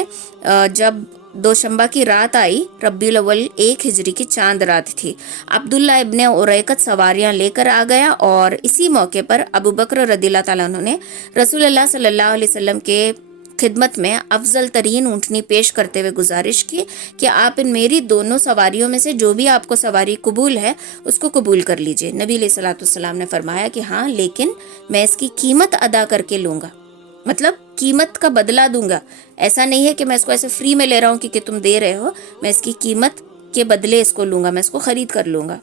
جب دوشنبہ کی رات آئی، ربیع الاول 1 ہجری کی چاند رات تھی، عبداللہ ابن اریقت سواریاں لے کر آ گیا اور اسی موقع پر ابو بکر رضی اللہ تعالیٰ عنہ نے رسول اللہ صلی اللہ علیہ وسلم کے خدمت میں افضل ترین اونٹنی پیش کرتے ہوئے گزارش کی کہ آپ ان میری دونوں سواریوں میں سے جو بھی آپ کو سواری قبول ہے اس کو قبول کر لیجئے. نبی علیہ الصلوۃ والسلام نے فرمایا کہ ہاں، لیکن میں اس کی قیمت ادا کر کے لوں گا، مطلب قیمت کا بدلہ دوں گا. ایسا نہیں ہے کہ میں اس کو ایسے فری میں لے رہا ہوں کہ تم دے رہے ہو، میں اس کی قیمت کے بدلے اس کو لوں گا، میں اس کو خرید کر لوں گا.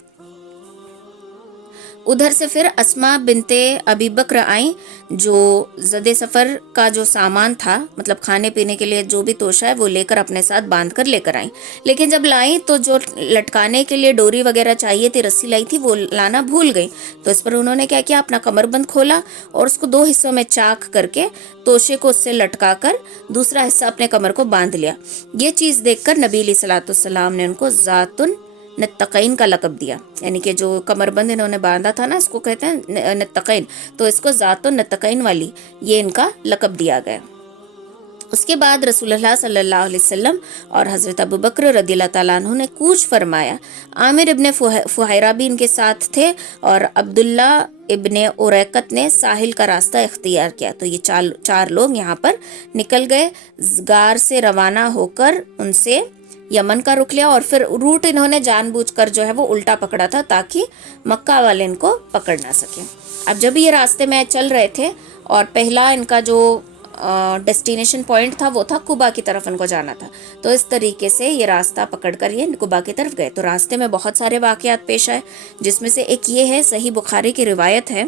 ادھر سے پھر اسماء بنت ابی بکر آئیں، جو زد سفر کا جو سامان تھا، مطلب کھانے پینے کے لیے جو بھی توشہ ہے وہ لے کر اپنے ساتھ باندھ کر لے کر آئیں. لیکن جب لائیں تو جو لٹکانے کے لیے ڈوری وغیرہ چاہیے تھی، رسی لائی تھی، وہ لانا بھول گئی. تو اس پر انہوں نے کیا کیا، اپنا کمر بند کھولا اور اس کو 2 حصوں میں چاک کر کے توشے کو اس سے لٹکا کر دوسرا حصہ اپنے کمر کو باندھ لیا. یہ چیز دیکھ کر نبی علیہ الصلوۃ والسلام نے ان کو ذات نتقین کا لقب دیا. یعنی کہ جو کمر بند انہوں نے باندھا تھا نا، اس کو کہتے ہیں نتقین، تو اس کو ذات نتقین والی یہ ان کا لقب دیا گیا. اس کے بعد رسول اللہ صلی اللہ علیہ وسلم اور حضرت ابو بکر رضی اللہ تعالیٰ عنہ نے کوچ فرمایا. عامر ابن فہیرہ بھی ان کے ساتھ تھے اور عبداللہ ابن اریقت نے ساحل کا راستہ اختیار کیا. تو یہ چار لوگ یہاں پر نکل گئے. غار سے روانہ ہو کر ان سے یمن کا رخ لیا اور پھر روٹ انہوں نے جان بوجھ کر جو ہے وہ الٹا پکڑا تھا تاکہ مکہ والے ان کو پکڑ نہ سکیں. اب جب یہ راستے میں چل رہے تھے اور پہلا ان کا جو ڈیسٹینیشن پوائنٹ تھا وہ تھا قبا کی طرف ان کو جانا تھا، تو اس طریقے سے یہ راستہ پکڑ کر یہ قبا کی طرف گئے. تو راستے میں بہت سارے واقعات پیش آئے، جس میں سے ایک یہ ہے، صحیح بخاری کی روایت ہے،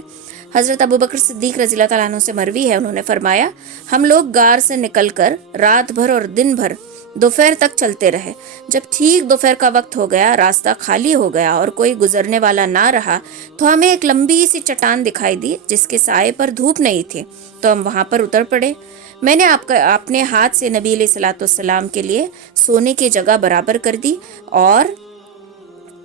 حضرت ابو بکر صدیق رضی اللہ تعالیٰ عنہ سے مروی ہے، انہوں نے فرمایا ہم لوگ غار سے نکل کر رات بھر اور دن بھر دوپہر تک چلتے رہے. جب ٹھیک دوپہر کا وقت ہو گیا، راستہ خالی ہو گیا اور کوئی گزرنے والا نہ رہا، تو ہمیں ایک لمبی سی چٹان دکھائی دی جس کے سائے پر دھوپ نہیں تھی، تو ہم وہاں پر اتر پڑے. میں نے اپنے ہاتھ سے نبی علیہ الصلوۃ والسلام کے لیے سونے کی جگہ برابر کر دی اور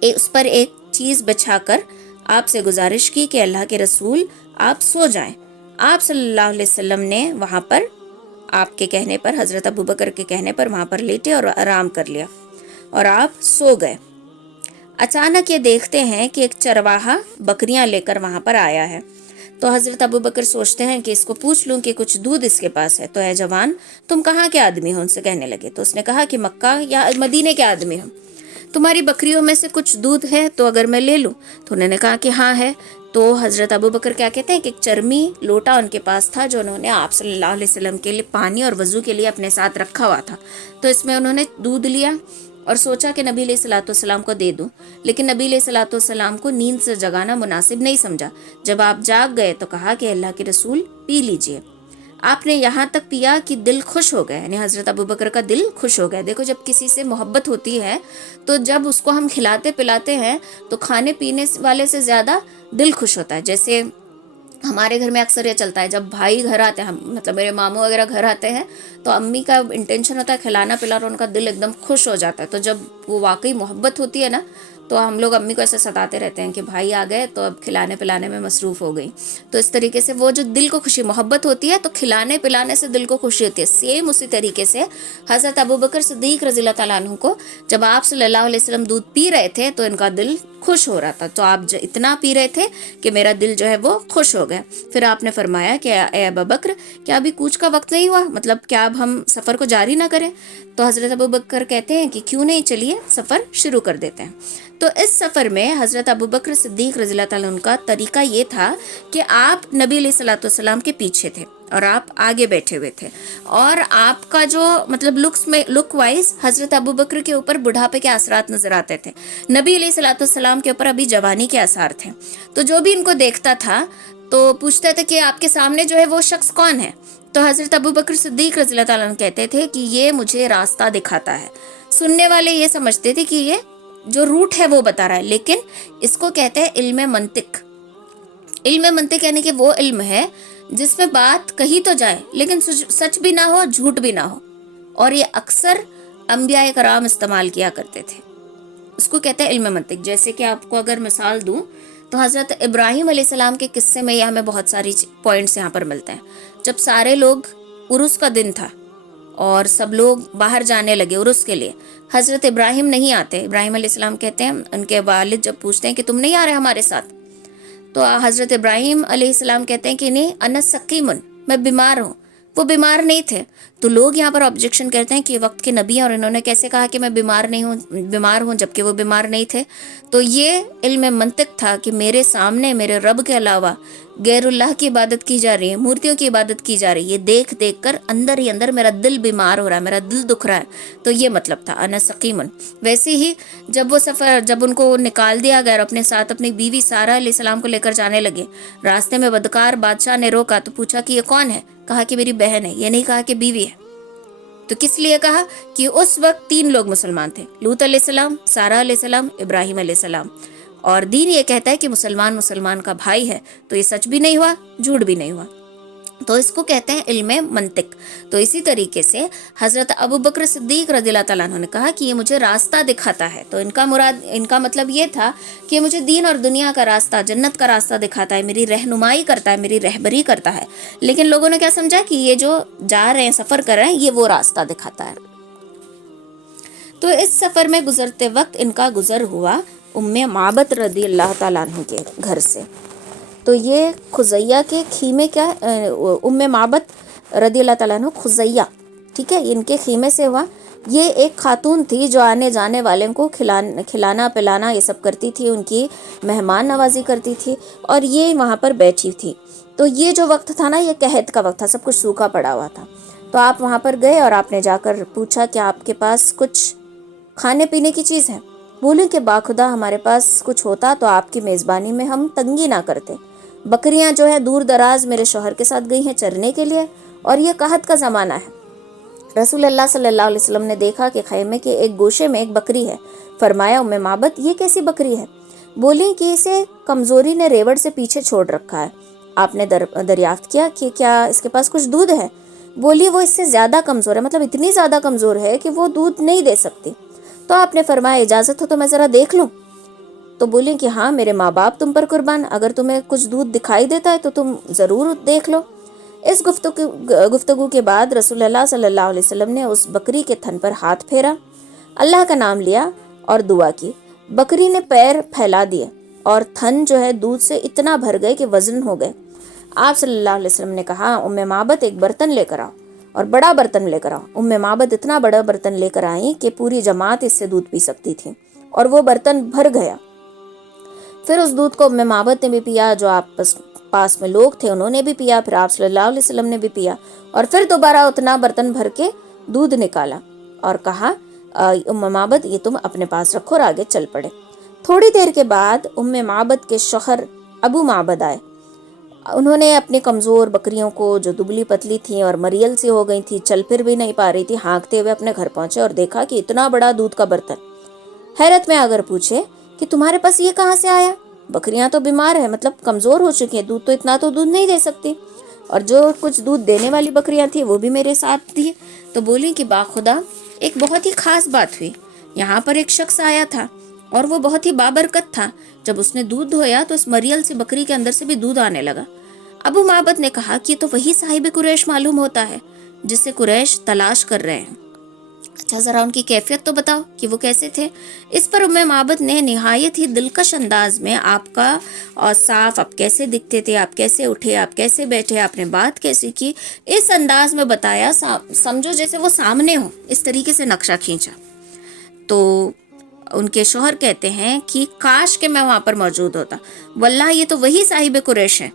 اس پر ایک چیز بچھا کر آپ سے گزارش کی کہ اللہ کے رسول آپ سو جائیں. آپ صلی اللہ علیہ وسلم نے وہاں پر آپ کے کہنے پر، حضرت ابو بکر کے کہنے پر وہاں پر لیٹے اور آرام کر لیا اور آپ سو گئے. اچانک یہ دیکھتے ہیں کہ ایک چرواہا بکریاں لے کر وہاں پر آیا ہے. تو حضرت ابو بکر سوچتے ہیں کہ اس کو پوچھ لوں کہ کچھ دودھ اس کے پاس ہے. تو اے جوان، تم کہاں کے آدمی ہو؟ ان سے کہنے لگے. تو اس نے کہا کہ مکہ یا مدینے کے آدمی ہوں. تمہاری بکریوں میں سے کچھ دودھ ہے تو اگر میں لے لوں؟ تو انہوں نے کہا کہ ہاں ہے. تو حضرت ابو بکر کیا کہتے ہیں کہ ایک چرمی لوٹا ان کے پاس تھا جو انہوں نے آپ صلی اللہ علیہ وسلم کے لیے پانی اور وضو کے لیے اپنے ساتھ رکھا ہوا تھا. تو اس میں انہوں نے دودھ لیا اور سوچا کہ نبی علیہ الصلوۃ والسلام کو دے دوں، لیکن نبی علیہ الصلوۃ والسلام کو نیند سے جگانا مناسب نہیں سمجھا. جب آپ جاگ گئے تو کہا کہ اللہ کے رسول پی لیجئے. آپ نے یہاں تک پیا کہ دل خوش ہو گیا، یعنی حضرت ابو بکر کا دل خوش ہو گیا. دیکھو، جب کسی سے محبت ہوتی ہے تو جب اس کو ہم کھلاتے پلاتے ہیں تو کھانے پینے والے سے زیادہ دل خوش ہوتا ہے. جیسے ہمارے گھر میں اکثر یہ چلتا ہے، جب بھائی گھر آتے ہیں، مطلب میرے ماموں وغیرہ گھر آتے ہیں تو امی کا انٹینشن ہوتا ہے کھلانا پلانا، اور ان کا دل ایک دم خوش ہو جاتا ہے. تو جب وہ واقعی محبت ہوتی ہے نا، تو ہم لوگ امی کو ایسے ستاتے رہتے ہیں کہ بھائی آ گئے تو اب کھلانے پلانے میں مصروف ہو گئی. تو اس طریقے سے وہ جو دل کو خوشی محبت ہوتی ہے تو کھلانے پلانے سے دل کو خوشی ہوتی ہے. سیم اسی طریقے سے حضرت ابو بکر صدیق رضی اللہ تعالیٰ عنہ کو جب آپ صلی اللہ علیہ وسلم دودھ پی رہے تھے تو ان کا دل خوش ہو رہا تھا. تو آپ اتنا پی رہے تھے کہ میرا دل جو ہے وہ خوش ہو گیا. پھر آپ نے فرمایا کہ اے ابو بکر، کیا ابھی کوچ کا وقت نہیں ہوا؟ مطلب کیا اب ہم سفر کو جاری نہ کریں؟ تو حضرت ابو بکر کہتے ہیں کہ کیوں نہیں، چلیے سفر شروع کر دیتے ہیں. تو اس سفر میں حضرت ابو بکر صدیق رضی اللہ تعالیٰ عنہ کا طریقہ یہ تھا کہ آپ نبی علیہ الصلوۃ والسلام کے پیچھے تھے اور آپ آگے بیٹھے ہوئے تھے، اور آپ کا جو مطلب لک وائز حضرت ابو بکر کے اوپر بڑھاپے کے اثرات نظر آتے تھے، نبی علیہ الصلوۃ والسلام کے اوپر ابھی جوانی کے آثار تھے. تو جو بھی ان کو دیکھتا تھا تو پوچھتے تھے کہ آپ کے سامنے جو ہے وہ شخص کون ہے؟ تو حضرت ابو بکر صدیق رضی اللہ تعالیٰ عنہ کہتے تھے کہ یہ مجھے راستہ دکھاتا ہے. سننے والے یہ سمجھتے تھے کہ یہ جو روٹ ہے وہ بتا رہا ہے، لیکن اس کو کہتے ہیں علم منطق. علم منطق یعنی کہ وہ علم ہے جس میں بات کہی تو جائے لیکن سچ بھی نہ ہو، جھوٹ بھی نہ ہو، اور یہ اکثر انبیاء کرام استعمال کیا کرتے تھے. اس کو کہتے ہیں علم منطق. جیسے کہ آپ کو اگر مثال دوں تو حضرت ابراہیم علیہ السلام کے قصے میں یہ ہمیں بہت ساری پوائنٹس یہاں پر ملتے ہیں. جب سارے لوگ عرس کا دن تھا اور سب لوگ باہر جانے لگے عرس کے لیے، حضرت ابراہیم نہیں آتے. ابراہیم علیہ السلام کہتے ہیں، ان کے والد جب پوچھتے ہیں کہ تم نہیں آ رہے ہمارے ساتھ، تو حضرت ابراہیم علیہ السلام کہتے ہیں کہ نہیں، انا سقیمن، میں بیمار ہوں. وہ بیمار نہیں تھے. تو لوگ یہاں پر آبجیکشن کرتے ہیں کہ وقت کے نبی ہیں اور انہوں نے کیسے کہا کہ میں بیمار ہوں جبکہ وہ بیمار نہیں تھے. تو یہ علم منطق تھا کہ میرے سامنے میرے رب کے علاوہ غیر اللہ کی عبادت کی جا رہی ہے، مورتیوں کی عبادت کی جا رہی ہے. یہ دیکھ دیکھ کر اندر ہی اندر میرا دل بیمار ہو رہا ہے، میرا دل دکھ رہا ہے. تو یہ مطلب تھا انا سقیمن. ویسے ہی جب ان کو نکال دیا گیا اور اپنے ساتھ اپنی بیوی سارہ علیہ السلام کو لے کر جانے لگے، راستے میں بدکار بادشاہ نے روکا تو پوچھا کہ یہ کون ہے؟ کہا کہ میری بہن ہے. یہ نہیں کہا کہ بیوی ہے. تو کس لیے کہا؟ کہ اس وقت 3 لوگ مسلمان تھے، لوط علیہ السلام، سارہ علیہ السلام، ابراہیم علیہ السلام. اور دین یہ کہتا ہے کہ مسلمان کا بھائی ہے. تو یہ سچ بھی نہیں ہوا، جھوٹ بھی نہیں ہوا. تو اس کو کہتے ہیں علم منطق. تو اسی طریقے سے حضرت ابو بکر صدیق رضی اللہ تعالیٰ عنہ نے کہا کہ یہ مجھے راستہ دکھاتا ہے. تو ان کا مطلب یہ تھا کہ مجھے دین اور دنیا کا راستہ، جنت کا راستہ دکھاتا ہے، میری رہنمائی کرتا ہے، میری رہبری کرتا ہے. لیکن لوگوں نے کیا سمجھا کہ یہ جو جا رہے ہیں، سفر کر رہے ہیں، یہ وہ راستہ دکھاتا ہے. تو اس سفر میں گزرتے وقت ان کا گزر ہوا ام معبد رضی اللہ تعالیٰ عنہ کے گھر سے. تو یہ خزیہ کے خیمے کیا، ام معبد رضی اللہ تعالیٰ عنہ خزیہ، ٹھیک ہے، ان کے خیمے سے ہوا. یہ ایک خاتون تھی جو آنے جانے والوں کو کھلانا پلانا یہ سب کرتی تھی، ان کی مہمان نوازی کرتی تھی، اور یہ وہاں پر بیٹھی تھی. تو یہ جو وقت تھا نا، یہ قحط کا وقت تھا، سب کچھ سوکھا پڑا ہوا تھا. تو آپ وہاں پر گئے اور آپ نے جا کر پوچھا کہ آپ کے پاس کچھ کھانے پینے کی چیز ہے؟ بولے کہ باخدا ہمارے پاس کچھ ہوتا تو آپ کی میزبانی میں ہم تنگی نہ کرتے. بکریاں جو ہے دور دراز میرے شوہر کے ساتھ گئی ہیں چرنے کے لیے، اور یہ قحط کا زمانہ ہے. رسول اللہ صلی اللہ علیہ وسلم نے دیکھا کہ خیمے کے ایک گوشے میں ایک بکری ہے. فرمایا ام معبد یہ کیسی بکری ہے؟ بولی کہ اسے کمزوری نے ریوڑ سے پیچھے چھوڑ رکھا ہے. آپ نے دریافت کیا کہ کیا اس کے پاس کچھ دودھ ہے؟ بولی وہ اس سے زیادہ کمزور ہے، مطلب اتنی زیادہ کمزور ہے کہ وہ دودھ نہیں دے سکتی. تو آپ نے فرمایا اجازت ہو تو میں ذرا دیکھ لوں؟ تو بولیں کہ ہاں، میرے ماں باپ تم پر قربان، اگر تمہیں کچھ دودھ دکھائی دیتا ہے تو تم ضرور دیکھ لو. اس گفتگو کے بعد رسول اللہ صلی اللہ علیہ وسلم نے اس بکری کے تھن پر ہاتھ پھیرا، اللہ کا نام لیا اور دعا کی. بکری نے پیر پھیلا دیے اور تھن جو ہے دودھ سے اتنا بھر گئے کہ وزن ہو گئے. آپ صلی اللہ علیہ وسلم نے کہا ام معبد ایک برتن لے کر آؤ، اور بڑا برتن لے کر آؤ. ام معبد اتنا بڑا برتن لے کر آئیں کہ پوری جماعت اس سے دودھ پی سکتی تھی، اور وہ برتن بھر گیا. پھر اس دودھ کو ام معبد نے بھی پیا، جو پاس میں لوگ تھے انہوں نے بھی پیا، پھر آپ صلی اللہ علیہ وسلم نے بھی پیا، اور پھر دوبارہ اتنا برتن بھر کے دودھ نکالا اور کہا ام معبد یہ تم اپنے پاس رکھو، اور آگے چل پڑے. تھوڑی دیر کے بعد ام معبد کے شوہر ابو معبد آئے. انہوں نے اپنی کمزور بکریوں کو جو دبلی پتلی تھیں اور مریل سی ہو گئی تھی، چل پھر بھی نہیں پا رہی تھی، ہانکتے ہوئے اپنے گھر پہنچے اور دیکھا کہ اتنا بڑا دودھ کا برتن. حیرت میں اگر پوچھے کہ تمہارے پاس یہ کہاں سے آیا؟ بکریاں تو بیمار ہیں، مطلب کمزور ہو چکی ہیں، دودھ تو اتنا تو دودھ نہیں دے سکتی، اور جو کچھ دودھ دینے والی بکریاں تھیں وہ بھی میرے ساتھ تھی. تو بولی کہ باخدا ایک بہت ہی خاص بات ہوئی. یہاں پر ایک شخص آیا تھا اور وہ بہت ہی بابرکت تھا. جب اس نے دودھ دھویا تو اس مریل سے بکری کے اندر سے بھی دودھ آنے لگا. ابو معبد نے کہا کہ یہ تو وہی صاحب قریش معلوم ہوتا ہے جس سے قریش تلاش کر رہے ہیں. اچھا ذرا ان کی کیفیت تو بتاؤ کہ وہ کیسے تھے. اس پر ام معبد نے نہایت ہی دلکش انداز میں آپ کا اور صاف، آپ کیسے دکھتے تھے، آپ کیسے اٹھے، آپ کیسے بیٹھے، آپ نے بات کیسی کی، اس انداز میں بتایا، سمجھو جیسے وہ سامنے ہو، اس طریقے سے نقشہ کھینچا. تو ان کے شوہر کہتے ہیں کہ کاش کہ میں وہاں پر موجود ہوتا. واللہ یہ تو وہی صاحب قریش ہے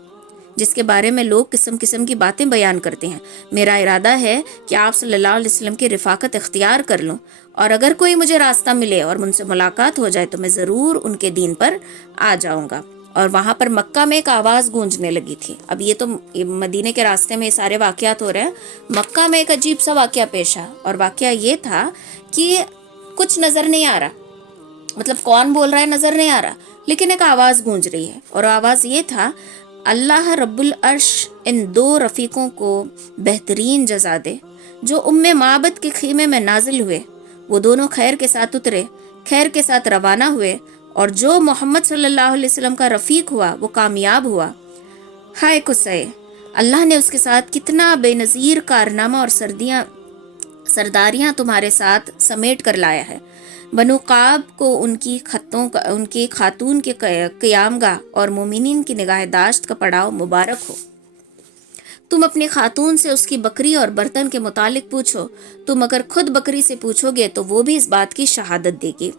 جس کے بارے میں لوگ قسم قسم کی باتیں بیان کرتے ہیں. میرا ارادہ ہے کہ آپ صلی اللہ علیہ وسلم کی رفاقت اختیار کر لوں، اور اگر کوئی مجھے راستہ ملے اور مجھ سے ملاقات ہو جائے تو میں ضرور ان کے دین پر آ جاؤں گا. اور وہاں پر مکہ میں ایک آواز گونجنے لگی تھی. اب یہ تو مدینے کے راستے میں یہ سارے واقعات ہو رہے ہیں. مکہ میں ایک عجیب سا واقعہ پیش آیا، اور واقعہ یہ تھا کہ کچھ نظر نہیں آ رہا، مطلب کون بول رہا ہے نظر نہیں آ رہا، لیکن ایک آواز گونج رہی ہے. اور آواز یہ تھا اللہ رب العرش ان دو رفیقوں کو بہترین جزا دے جو معبد کے خیمے میں نازل ہوئے، وہ دونوں خیر کے ساتھ اترے، خیر کے ساتھ روانہ ہوئے، اور جو محمد صلی اللہ علیہ وسلم کا رفیق ہوا وہ کامیاب ہوا۔ ہائے قصے، اللہ نے اس کے ساتھ کتنا بے نظیر کارنامہ اور سرداریاں تمہارے ساتھ سمیٹ کر لایا ہے۔ بنو قاب کو ان کی خاتون کے قیام گاہ اور مومنین کی نگاہ داشت کا پڑاؤ مبارک ہو۔ تم اپنی خاتون سے اس کی بکری اور برتن کے متعلق پوچھو، تم اگر خود بکری سے پوچھو گے تو وہ بھی اس بات کی شہادت دے گی۔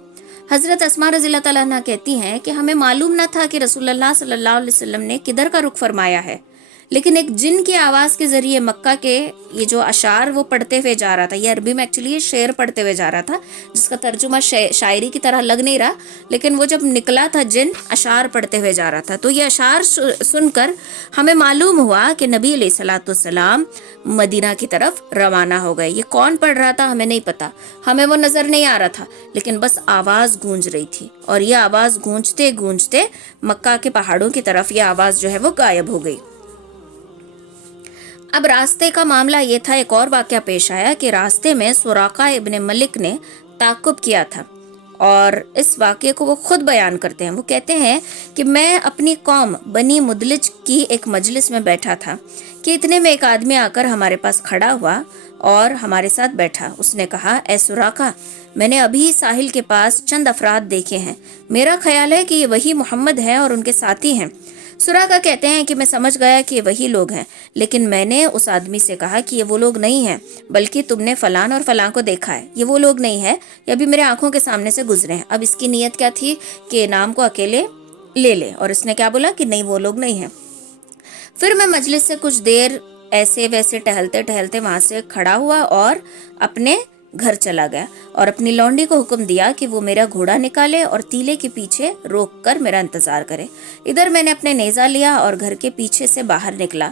حضرت اسماء رضی اللہ تعالیٰ عنہ کہتی ہیں کہ ہمیں معلوم نہ تھا کہ رسول اللہ صلی اللہ علیہ وسلم نے کدھر کا رخ فرمایا ہے، لیکن ایک جن کی آواز کے ذریعے مکہ کے یہ جو اشعار وہ پڑھتے ہوئے جا رہا تھا، یہ عربی میں ایکچولی یہ شعر پڑھتے ہوئے جا رہا تھا جس کا ترجمہ شاعری کی طرح لگ نہیں رہا، لیکن وہ جب نکلا تھا جن اشعار پڑھتے ہوئے جا رہا تھا، تو یہ اشعار سن کر ہمیں معلوم ہوا کہ نبی علیہ الصلوۃ والسلام مدینہ کی طرف روانہ ہو گئے۔ یہ کون پڑھ رہا تھا ہمیں نہیں پتا، ہمیں وہ نظر نہیں آ رہا تھا، لیکن بس آواز گونج رہی تھی، اور یہ آواز گونجتے گونجتے مکہ کے پہاڑوں کی طرف یہ آواز جو ہے وہ غائب ہو گئی۔ اب راستے کا معاملہ یہ تھا، ایک اور واقعہ پیش آیا کہ راستے میں سراقہ ابن ملک نے تعقب کیا تھا، اور اس واقعے کو وہ خود بیان کرتے ہیں۔ وہ کہتے ہیں کہ میں اپنی قوم بنی مدلج کی ایک مجلس میں بیٹھا تھا کہ اتنے میں ایک آدمی آ کر ہمارے پاس کھڑا ہوا اور ہمارے ساتھ بیٹھا۔ اس نے کہا، اے سراقہ، میں نے ابھی ساحل کے پاس چند افراد دیکھے ہیں، میرا خیال ہے کہ یہ وہی محمد ہے اور ان کے ساتھی ہیں۔ سراقہ کہتے ہیں کہ میں سمجھ گیا کہ یہ وہی لوگ ہیں، لیکن میں نے اس آدمی سے کہا کہ یہ وہ لوگ نہیں ہیں، بلکہ تم نے فلان اور فلان کو دیکھا ہے، یہ وہ لوگ نہیں ہے، یہ ابھی میرے آنکھوں کے سامنے سے گزرے ہیں۔ اب اس کی نیت کیا تھی کہ نام کو اکیلے لے لے، اور اس نے کیا بولا کہ نہیں وہ لوگ نہیں ہیں۔ پھر میں مجلس سے کچھ دیر ایسے ویسے ٹہلتے ٹہلتے وہاں سے کھڑا ہوا اور اپنے گھر چلا گیا، اور اپنی لونڈی کو حکم دیا کہ وہ میرا گھوڑا نکالے اور تیلے کے پیچھے روک کر میرا انتظار کرے۔ ادھر میں نے اپنے نیزہ لیا اور گھر کے پیچھے سے باہر نکلا،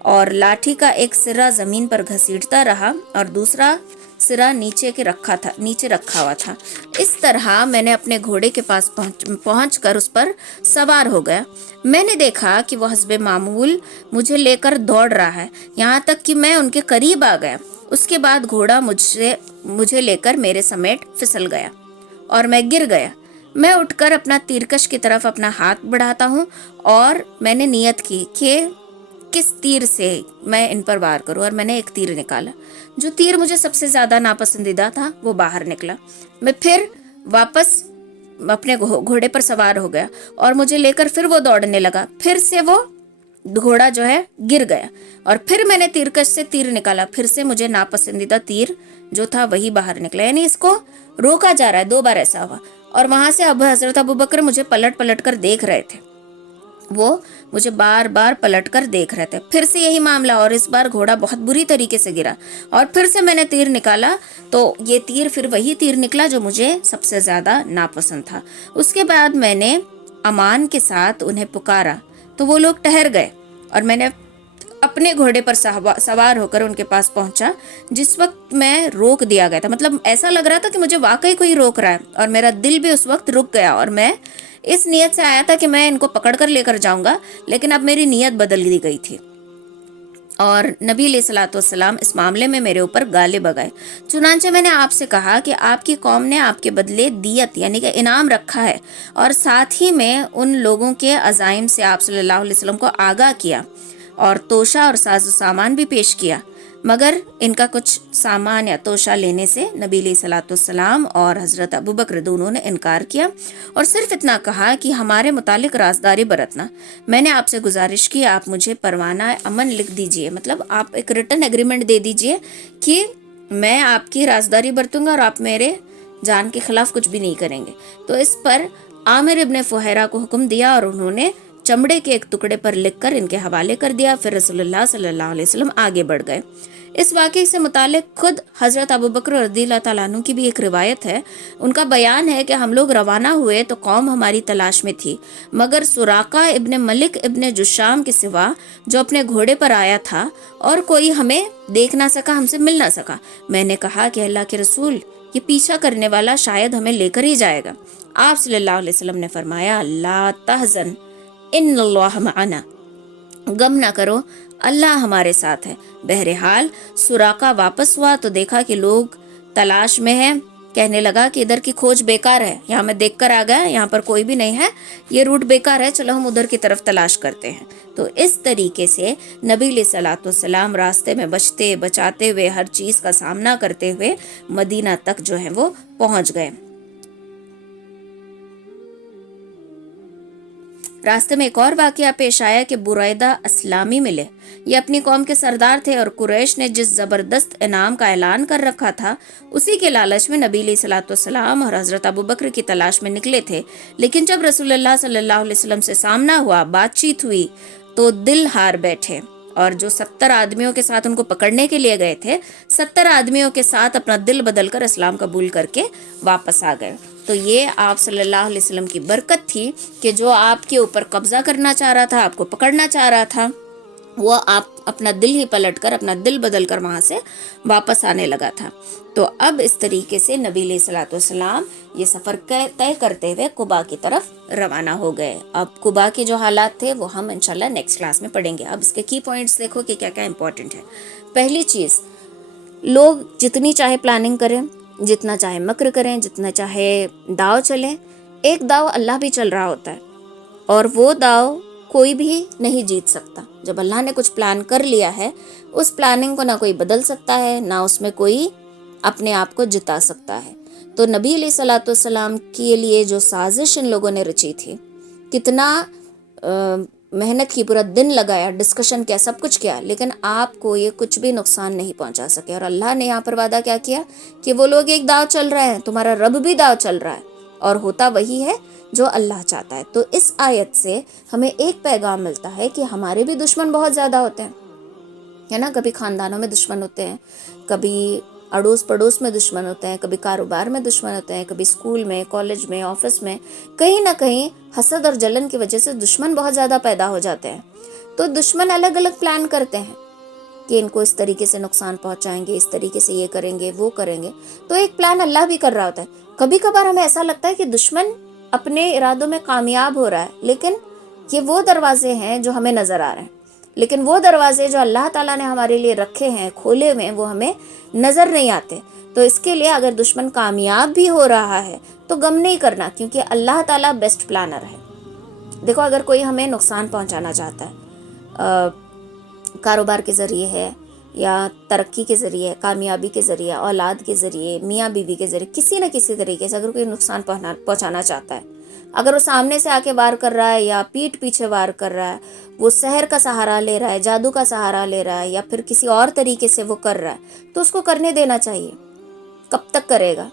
اور لاٹھی کا ایک سرا زمین پر گھسیٹتا رہا اور دوسرا سرا نیچے رکھا ہوا تھا۔ اس طرح میں نے اپنے گھوڑے کے پاس پہنچ کر اس پر سوار ہو گیا۔ میں نے دیکھا کہ وہ حسب معمول مجھے لے کر دوڑ رہا ہے، یہاں تک کہ میں ان کے قریب آ گیا۔ اس کے بعد گھوڑا مجھے لے کر میرے سمیٹ پھسل گیا اور میں گر گیا۔ میں اٹھ کر اپنا تیرکش کی طرف اپنا ہاتھ بڑھاتا ہوں، اور میں نے نیت کی کہ کس تیر سے میں ان پر وار کروں، اور میں نے ایک تیر نکالا۔ جو تیر مجھے سب سے زیادہ ناپسندیدہ تھا وہ باہر نکلا۔ میں پھر واپس اپنے گھوڑے پر سوار ہو گیا اور مجھے لے کر پھر وہ دوڑنے لگا۔ پھر سے وہ گھوڑا جو ہے گر گیا، اور پھر میں نے تیرکش سے تیر نکالا، پھر سے مجھے ناپسندیدہ تیر جو تھا وہی باہر نکلا، یعنی اس کو روکا جا رہا ہے۔ 2 بار ایسا ہوا، اور وہاں سے حضرت ابوبکر مجھے پلٹ پلٹ کر دیکھ رہے تھے، وہ مجھے بار بار پلٹ کر دیکھ رہے تھے۔ پھر سے یہی معاملہ، اور اس بار گھوڑا بہت بری طریقے سے گرا، اور پھر سے میں نے تیر نکالا تو یہ تیر پھر وہی تیر نکلا جو مجھے سب سے زیادہ ناپسند تھا۔ اس کے بعد میں نے امان کے ساتھ انہیں پکارا تو وہ لوگ ٹھہر گئے، اور میں نے اپنے گھوڑے پر سوار ہو کر ان کے پاس پہنچا جس وقت میں روک دیا گیا تھا۔ مطلب ایسا لگ رہا تھا کہ مجھے واقعی کوئی روک رہا ہے، اور میرا دل بھی اس وقت رک گیا، اور میں اس نیت سے آیا تھا کہ میں ان کو پکڑ کر لے کر جاؤں گا، لیکن اب میری نیت بدل دی گئی تھی، اور نبی علیہ الصلوۃ والسلام اس معاملے میں میرے اوپر غالب آ گئے۔ چنانچہ میں نے آپ سے کہا کہ آپ کی قوم نے آپ کے بدلے دیت یعنی کہ انعام رکھا ہے، اور ساتھ ہی میں ان لوگوں کے عزائم سے آپ صلی اللہ علیہ وسلم کو آگاہ کیا، اور توشہ اور ساز و سامان بھی پیش کیا، مگر ان کا کچھ سامان یا توشہ لینے سے نبی علیہ الصلوۃ والسلام اور حضرت ابوبکر دونوں نے انکار کیا، اور صرف اتنا کہا کہ ہمارے متعلق رازداری برتنا۔ میں نے آپ سے گزارش کی آپ مجھے پروانہ امن لکھ دیجئے، مطلب آپ ایک ریٹن ایگریمنٹ دے دیجئے کہ میں آپ کی رازداری برتوں گا اور آپ میرے جان کے خلاف کچھ بھی نہیں کریں گے۔ تو اس پر عامر ابن فہیرہ کو حکم دیا، اور انہوں نے چمڑے کے ایک ٹکڑے پر لکھ کر ان کے حوالے کر دیا۔ پھر رسول اللہ صلی اللہ علیہ وسلم آگے بڑھ گئے۔ اس واقعے سے متعلق خود حضرت ابوبکر رضی اللہ تعالیٰ عنہ کی بھی ایک روایت ہے۔ ان کا بیان ہے کہ ہم لوگ روانہ ہوئے تو قوم ہماری تلاش میں تھی، مگر سراقہ ابن ملک ابن جشام کے سوا جو اپنے گھوڑے پر آیا تھا، اور کوئی ہمیں دیکھ نہ سکا، ہم سے مل نہ سکا۔ میں نے کہا کہ اللہ کے رسول، یہ پیچھا کرنے والا شاید ہمیں لے کر ہی جائے گا۔ آپ صلی اللہ علیہ وسلم نے فرمایا، لا تحزن ان اللہ معنا، غم نہ کرو، اللہ ہمارے ساتھ ہے۔ بہرحال سراقہ واپس ہوا تو دیکھا کہ لوگ تلاش میں ہیں، کہنے لگا کہ ادھر کی کھوج بیکار ہے، یہاں میں دیکھ کر آ گیا، یہاں پر کوئی بھی نہیں ہے، یہ روٹ بیکار ہے، چلو ہم ادھر کی طرف تلاش کرتے ہیں۔ تو اس طریقے سے نبی علیہ الصلوۃ والسلام راستے میں بچتے بچاتے ہوئے، ہر چیز کا سامنا کرتے ہوئے مدینہ تک جو ہے وہ پہنچ گئے۔ راستے میں ایک اور واقعہ پیش آیا کہ بریدہ اسلامی ملے۔ یہ اپنی قوم کے سردار تھے اور قریش نے جس زبردست انعام کا اعلان کر رکھا تھا، اسی کے لالچ میں نبی علیہ الصلوۃ والسلام اور حضرت ابوبکر کی تلاش میں نکلے تھے۔ لیکن جب رسول اللہ صلی اللہ علیہ وسلم سے سامنا ہوا، بات چیت ہوئی، تو دل ہار بیٹھے، اور جو 70 آدمیوں کے ساتھ ان کو پکڑنے کے لیے گئے تھے، 70 آدمیوں کے ساتھ اپنا دل بدل کر اسلام قبول کر کے واپس آ گئے۔ تو یہ آپ صلی اللہ علیہ وسلم کی برکت تھی کہ جو آپ کے اوپر قبضہ کرنا چاہ رہا تھا، آپ کو پکڑنا چاہ رہا تھا، وہ آپ اپنا دل ہی پلٹ کر، اپنا دل بدل کر وہاں سے واپس آنے لگا تھا۔ تو اب اس طریقے سے نبی علیہ الصلوۃ والسلام یہ سفر طے کرتے ہوئے قباء کی طرف روانہ ہو گئے۔ اب قباء کے جو حالات تھے وہ ہم انشاءاللہ نیکسٹ کلاس میں پڑھیں گے۔ اب اس کے کی پوائنٹس دیکھو کہ کیا کیا امپورٹنٹ ہے۔ پہلی چیز، لوگ جتنی چاہے پلاننگ کریں، جتنا چاہے مکر کریں، جتنا چاہے داؤ چلیں، ایک داؤ اللہ بھی چل رہا ہوتا ہے، اور وہ داؤ کوئی بھی نہیں جیت سکتا۔ جب اللہ نے کچھ پلان کر لیا ہے، اس پلاننگ کو نہ کوئی بدل سکتا ہے، نہ اس میں کوئی اپنے آپ کو جتا سکتا ہے۔ تو نبی علیہ الصلوۃ والسلام کے لیے جو سازش ان لوگوں نے رچی تھی، کتنا محنت کی، پورا دن لگایا، ڈسکشن کیا، سب کچھ کیا، لیکن آپ کو یہ کچھ بھی نقصان نہیں پہنچا سکے۔ اور اللہ نے یہاں پر وعدہ کیا کیا کہ وہ لوگ ایک داؤ چل رہے ہیں، تمہارا رب بھی داؤ چل رہا ہے، اور ہوتا وہی ہے جو اللہ چاہتا ہے۔ تو اس آیت سے ہمیں ایک پیغام ملتا ہے کہ ہمارے بھی دشمن بہت زیادہ ہوتے ہیں، ہے نا؟ کبھی خاندانوں میں دشمن ہوتے ہیں، کبھی اڑوس پڑوس میں دشمن ہوتے ہیں، کبھی کاروبار میں دشمن ہوتے ہیں، کبھی اسکول میں، کالج میں، آفس میں، کہیں نہ کہیں حسد اور جلن کی وجہ سے دشمن بہت زیادہ پیدا ہو جاتے ہیں۔ تو دشمن الگ الگ پلان کرتے ہیں کہ ان کو اس طریقے سے نقصان پہنچائیں گے، اس طریقے سے یہ کریں گے، وہ کریں گے۔ تو ایک پلان اللہ بھی کر رہا ہوتا ہے۔ کبھی کبھار ہمیں ایسا لگتا ہے کہ دشمن اپنے ارادوں میں کامیاب ہو رہا ہے، لیکن یہ وہ دروازے ہیں جو ہمیں نظر آ رہے ہیں، لیکن وہ دروازے جو اللہ تعالیٰ نے ہمارے لیے رکھے ہیں، کھولے ہوئے ہیں، وہ ہمیں نظر نہیں آتے۔ تو اس کے لیے اگر دشمن کامیاب بھی ہو رہا ہے تو غم نہیں کرنا، کیونکہ اللہ تعالیٰ بیسٹ پلانر ہے۔ دیکھو، اگر کوئی ہمیں نقصان پہنچانا چاہتا ہے، کاروبار کے ذریعے ہے، یا ترقی کے ذریعے، کامیابی کے ذریعے، اولاد کے ذریعے، میاں بیوی کے ذریعے، کسی نہ کسی طریقے سے اگر کوئی نقصان پہنچانا چاہتا ہے، اگر وہ سامنے سے آ کے وار کر رہا ہے یا پیٹھ پیچھے وار کر رہا ہے، وہ سحر کا سہارا لے رہا ہے، جادو کا سہارا لے رہا ہے، یا پھر کسی اور طریقے سے وہ کر رہا ہے، تو اس کو کرنے دینا چاہیے۔ کب تک کرے گا؟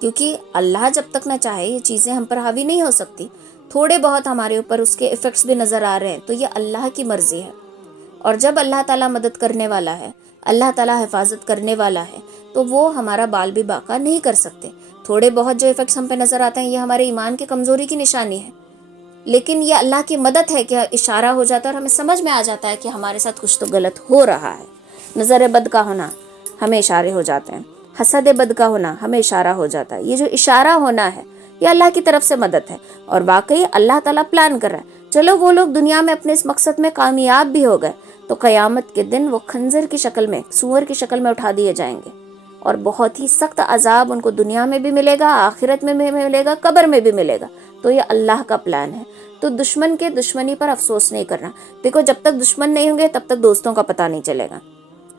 کیونکہ اللہ جب تک نہ چاہے یہ چیزیں ہم پر حاوی نہیں ہو سکتی۔ تھوڑے بہت ہمارے اوپر اس کے ایفیکٹس بھی نظر آ رہے ہیں، تو یہ اللہ کی مرضی ہے۔ اور جب اللہ تعالیٰ مدد کرنے والا ہے، اللہ تعالیٰ حفاظت کرنے والا ہے، تو وہ ہمارا بال بھی باقا نہیں کر سکتے۔ تھوڑے بہت جو ایفیکٹس ہم پہ نظر آتے ہیں، یہ ہمارے ایمان کی کمزوری کی نشانی ہے، لیکن یہ اللہ کی مدد ہے کہ اشارہ ہو جاتا ہے اور ہمیں سمجھ میں آ جاتا ہے کہ ہمارے ساتھ کچھ تو غلط ہو رہا ہے۔ نظر بد کا ہونا، ہمیں اشارے ہو جاتے ہیں۔ حسد بد کا ہونا، ہمیں اشارہ ہو جاتا ہے۔ یہ جو اشارہ ہونا ہے، یہ اللہ کی طرف سے مدد ہے، اور واقعی اللہ تعالیٰ پلان کر رہا ہے۔ چلو وہ لوگ دنیا میں اپنے اس مقصد میں کامیاب بھی ہو گئے، تو قیامت کے دن وہ خنزر کی شکل میں، سور کی شکل میں اٹھا دیے جائیں گے، اور بہت ہی سخت عذاب ان کو دنیا میں بھی ملے گا، آخرت میں بھی ملے گا، قبر میں بھی ملے گا۔ تو یہ اللہ کا پلان ہے۔ تو دشمن کے دشمنی پر افسوس نہیں کرنا۔ دیکھو، جب تک دشمن نہیں ہوں گے تب تک دوستوں کا پتہ نہیں چلے گا،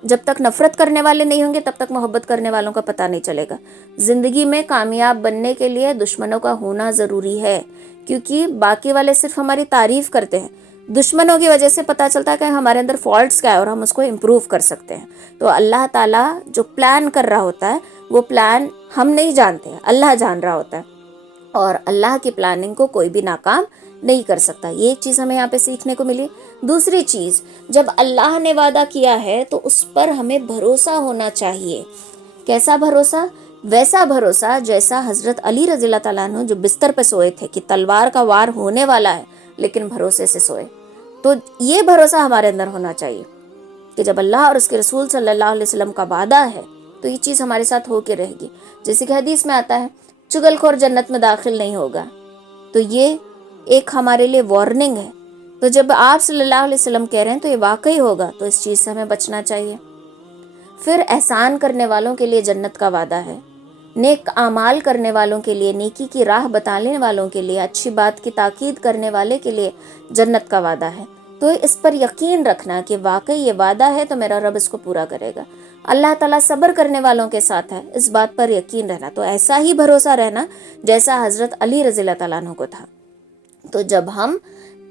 جب تک نفرت کرنے والے نہیں ہوں گے تب تک محبت کرنے والوں کا پتہ نہیں چلے گا۔ زندگی میں کامیاب بننے کے لیے دشمنوں کا ہونا ضروری ہے، کیونکہ باقی والے صرف ہماری تعریف کرتے ہیں، دشمنوں کی وجہ سے پتہ چلتا ہے کہ ہمارے اندر فالٹس کیا ہے اور ہم اس کو امپروو کر سکتے ہیں۔ تو اللہ تعالیٰ جو پلان کر رہا ہوتا ہے، وہ پلان ہم نہیں جانتے، اللہ جان رہا ہوتا ہے، اور اللہ کی پلاننگ کو کوئی بھی ناکام نہیں کر سکتا۔ یہ ایک چیز ہمیں یہاں پہ سیکھنے کو ملی۔ دوسری چیز، جب اللہ نے وعدہ کیا ہے تو اس پر ہمیں بھروسہ ہونا چاہیے۔ کیسا بھروسہ؟ ویسا بھروسہ جیسا حضرت علی رضی اللہ تعالیٰ عنہ جو بستر پہ سوئے تھے کہ تلوار کا وار ہونے والا ہے، لیکن بھروسے سے سوئے۔ تو یہ بھروسہ ہمارے اندر ہونا چاہیے کہ جب اللہ اور اس کے رسول صلی اللہ علیہ وسلم کا وعدہ ہے تو یہ چیز ہمارے ساتھ ہو کے رہے گی۔ جیسے کہ حدیث میں آتا ہے، چغل خور جنت میں داخل نہیں ہوگا۔ تو یہ ایک ہمارے لیے وارننگ ہے تو جب آپ صلی اللہ علیہ وسلم کہہ رہے ہیں تو یہ واقعی ہوگا، تو اس چیز سے ہمیں بچنا چاہیے۔ پھر احسان کرنے والوں کے لیے جنت کا وعدہ ہے، نیک اعمال کرنے والوں کے لیے، نیکی کی راہ بتانے والوں کے لیے، اچھی بات کی تاکید کرنے والے کے لیے جنت کا وعدہ ہے۔ تو اس پر یقین رکھنا کہ واقعی یہ وعدہ ہے تو میرا رب اس کو پورا کرے گا۔ اللہ تعالیٰ صبر کرنے والوں کے ساتھ ہے، اس بات پر یقین رہنا، تو ایسا ہی بھروسہ رہنا جیسا حضرت علی رضی اللہ تعالیٰ عنہ کو تھا۔ تو جب ہم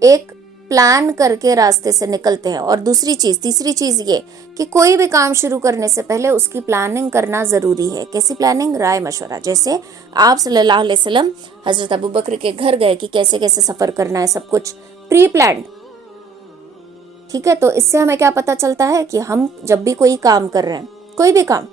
ایک پلان کر کے راستے سے نکلتے ہیں، اور تیسری چیز یہ کہ کوئی بھی کام شروع کرنے سے پہلے اس کی پلاننگ کرنا ضروری ہے۔ کیسی پلاننگ؟ رائے مشورہ۔ جیسے آپ صلی اللہ علیہ وسلم حضرت ابوبکر کے گھر گئے کہ کیسے کیسے سفر کرنا ہے، سب کچھ پری پلانڈ، ٹھیک ہے۔ تو اس سے ہمیں کیا پتہ چلتا ہے کہ ہم جب بھی کوئی کام کر رہے ہیں، کوئی بھی کام،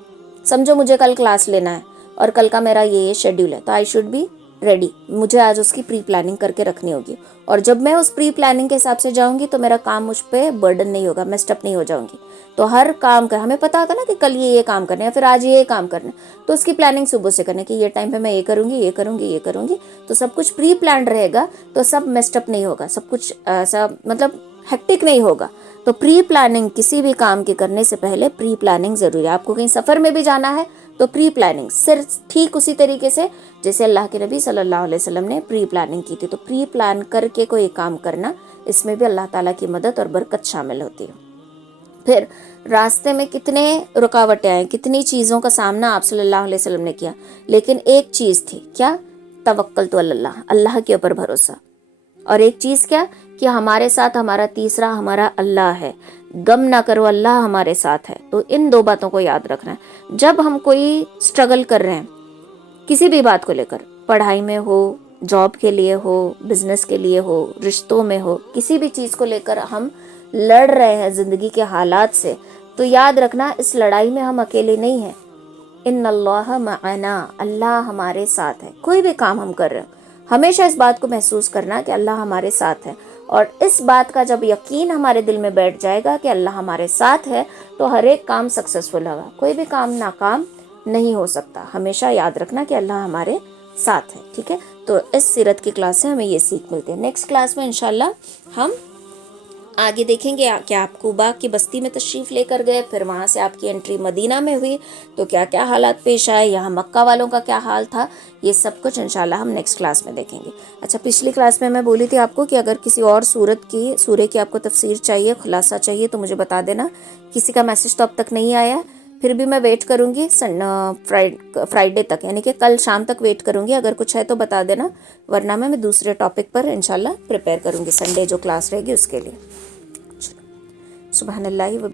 سمجھو مجھے کل کلاس لینا ہے اور کل کا میرا یہ شیڈیول ہے، تو آئی شوڈ بی ریڈی، مجھے آج اس کی پری پلاننگ کر کے رکھنی ہوگی، اور جب میں اس پری پلاننگ کے حساب سے جاؤں گی تو میرا کام مجھ پہ برڈن نہیں ہوگا، میں اسٹپ نہیں ہو جاؤں گی۔ تو ہر کام کا ہمیں پتا ہوتا نا کہ کل یہ کام کرنا ہے، پھر آج یہ کام کرنا ہے، تو اس کی پلاننگ صبح سے کرنا ہے کہ یہ ٹائم پہ میں یہ کروں گی، یہ کروں گی، یہ کروں گی، تو سب کچھ پری پلانڈ رہے گا، تو سب میسٹ اپ نہیں ہوگا، سب کچھ ایسا مطلب ہیکٹک نہیں ہوگا۔ تو پری پلاننگ کسی بھی کام کے کرنے سے پہلے پری پلاننگ ضروری ہے۔ آپ کو کہیں سفر میں بھی جانا ہے تو پری پلاننگ، صرف ٹھیک اسی طریقے سے جیسے اللہ کے نبی صلی اللہ علیہ وسلم نے پری پلاننگ کی تھی۔ تو پری پلان کر کے کوئی کام کرنا، اس میں بھی اللہ تعالیٰ کی مدد اور برکت شامل ہوتی ہے۔ پھر راستے میں کتنے رکاوٹیں آئیں، کتنی چیزوں کا سامنا آپ صلی اللہ علیہ وسلم نے کیا، لیکن ایک چیز تھی، کیا؟ توکلت علی اللہ، اللہ کے اوپر بھروسہ۔ اور ایک چیز کیا؟ کہ ہمارے ساتھ ہمارا تیسرا ہمارا اللہ ہے، غم نہ کرو، اللہ ہمارے ساتھ ہے۔ تو ان دو باتوں کو یاد رکھنا ہے جب ہم کوئی سٹرگل کر رہے ہیں، کسی بھی بات کو لے کر، پڑھائی میں ہو، جاب کے لیے ہو، بزنس کے لیے ہو، رشتوں میں ہو، کسی بھی چیز کو لے کر ہم لڑ رہے ہیں زندگی کے حالات سے، تو یاد رکھنا اس لڑائی میں ہم اکیلے نہیں ہیں۔ ان اللہ معنا، اللہ ہمارے ساتھ ہے۔ کوئی بھی کام ہم کر رہے ہیں، ہمیشہ اس بات کو محسوس کرنا کہ اللہ ہمارے ساتھ ہے، اور اس بات کا جب یقین ہمارے دل میں بیٹھ جائے گا کہ اللہ ہمارے ساتھ ہے، تو ہر ایک کام سکسیسفل ہوگا، کوئی بھی کام ناکام نہیں ہو سکتا۔ ہمیشہ یاد رکھنا کہ اللہ ہمارے ساتھ ہے، ٹھیک ہے۔ تو اس سیرت کی کلاس سے ہمیں یہ سیکھ ملتی ہے۔ نیکسٹ کلاس میں انشاءاللہ ہم آگے دیکھیں گے کہ آپ کوبا کی بستی میں تشریف لے کر گئے، پھر وہاں سے آپ کی انٹری مدینہ میں ہوئی تو کیا کیا حالات پیش آئے، یہاں مکہ والوں کا کیا حال تھا، یہ سب کچھ انشاءاللہ ہم نیکسٹ کلاس میں دیکھیں گے۔ اچھا، پچھلی کلاس میں بولی تھی آپ کو کہ اگر کسی اور سورے کی آپ کو تفسیر چاہیے، خلاصہ چاہیے تو مجھے بتا دینا۔ کسی کا میسج تو اب تک نہیں آیا، پھر بھی میں ویٹ کروں گی فرائیڈے تک، یعنی کہ کل شام تک ویٹ کروں گی، اگر کچھ ہے تو بتا دینا، ورنہ میں دوسرے ٹاپک پر انشاءاللہ پریپیئر کروں گی، سنڈے جو کلاس رہے گی اس کے لیے۔ سبحان اللہ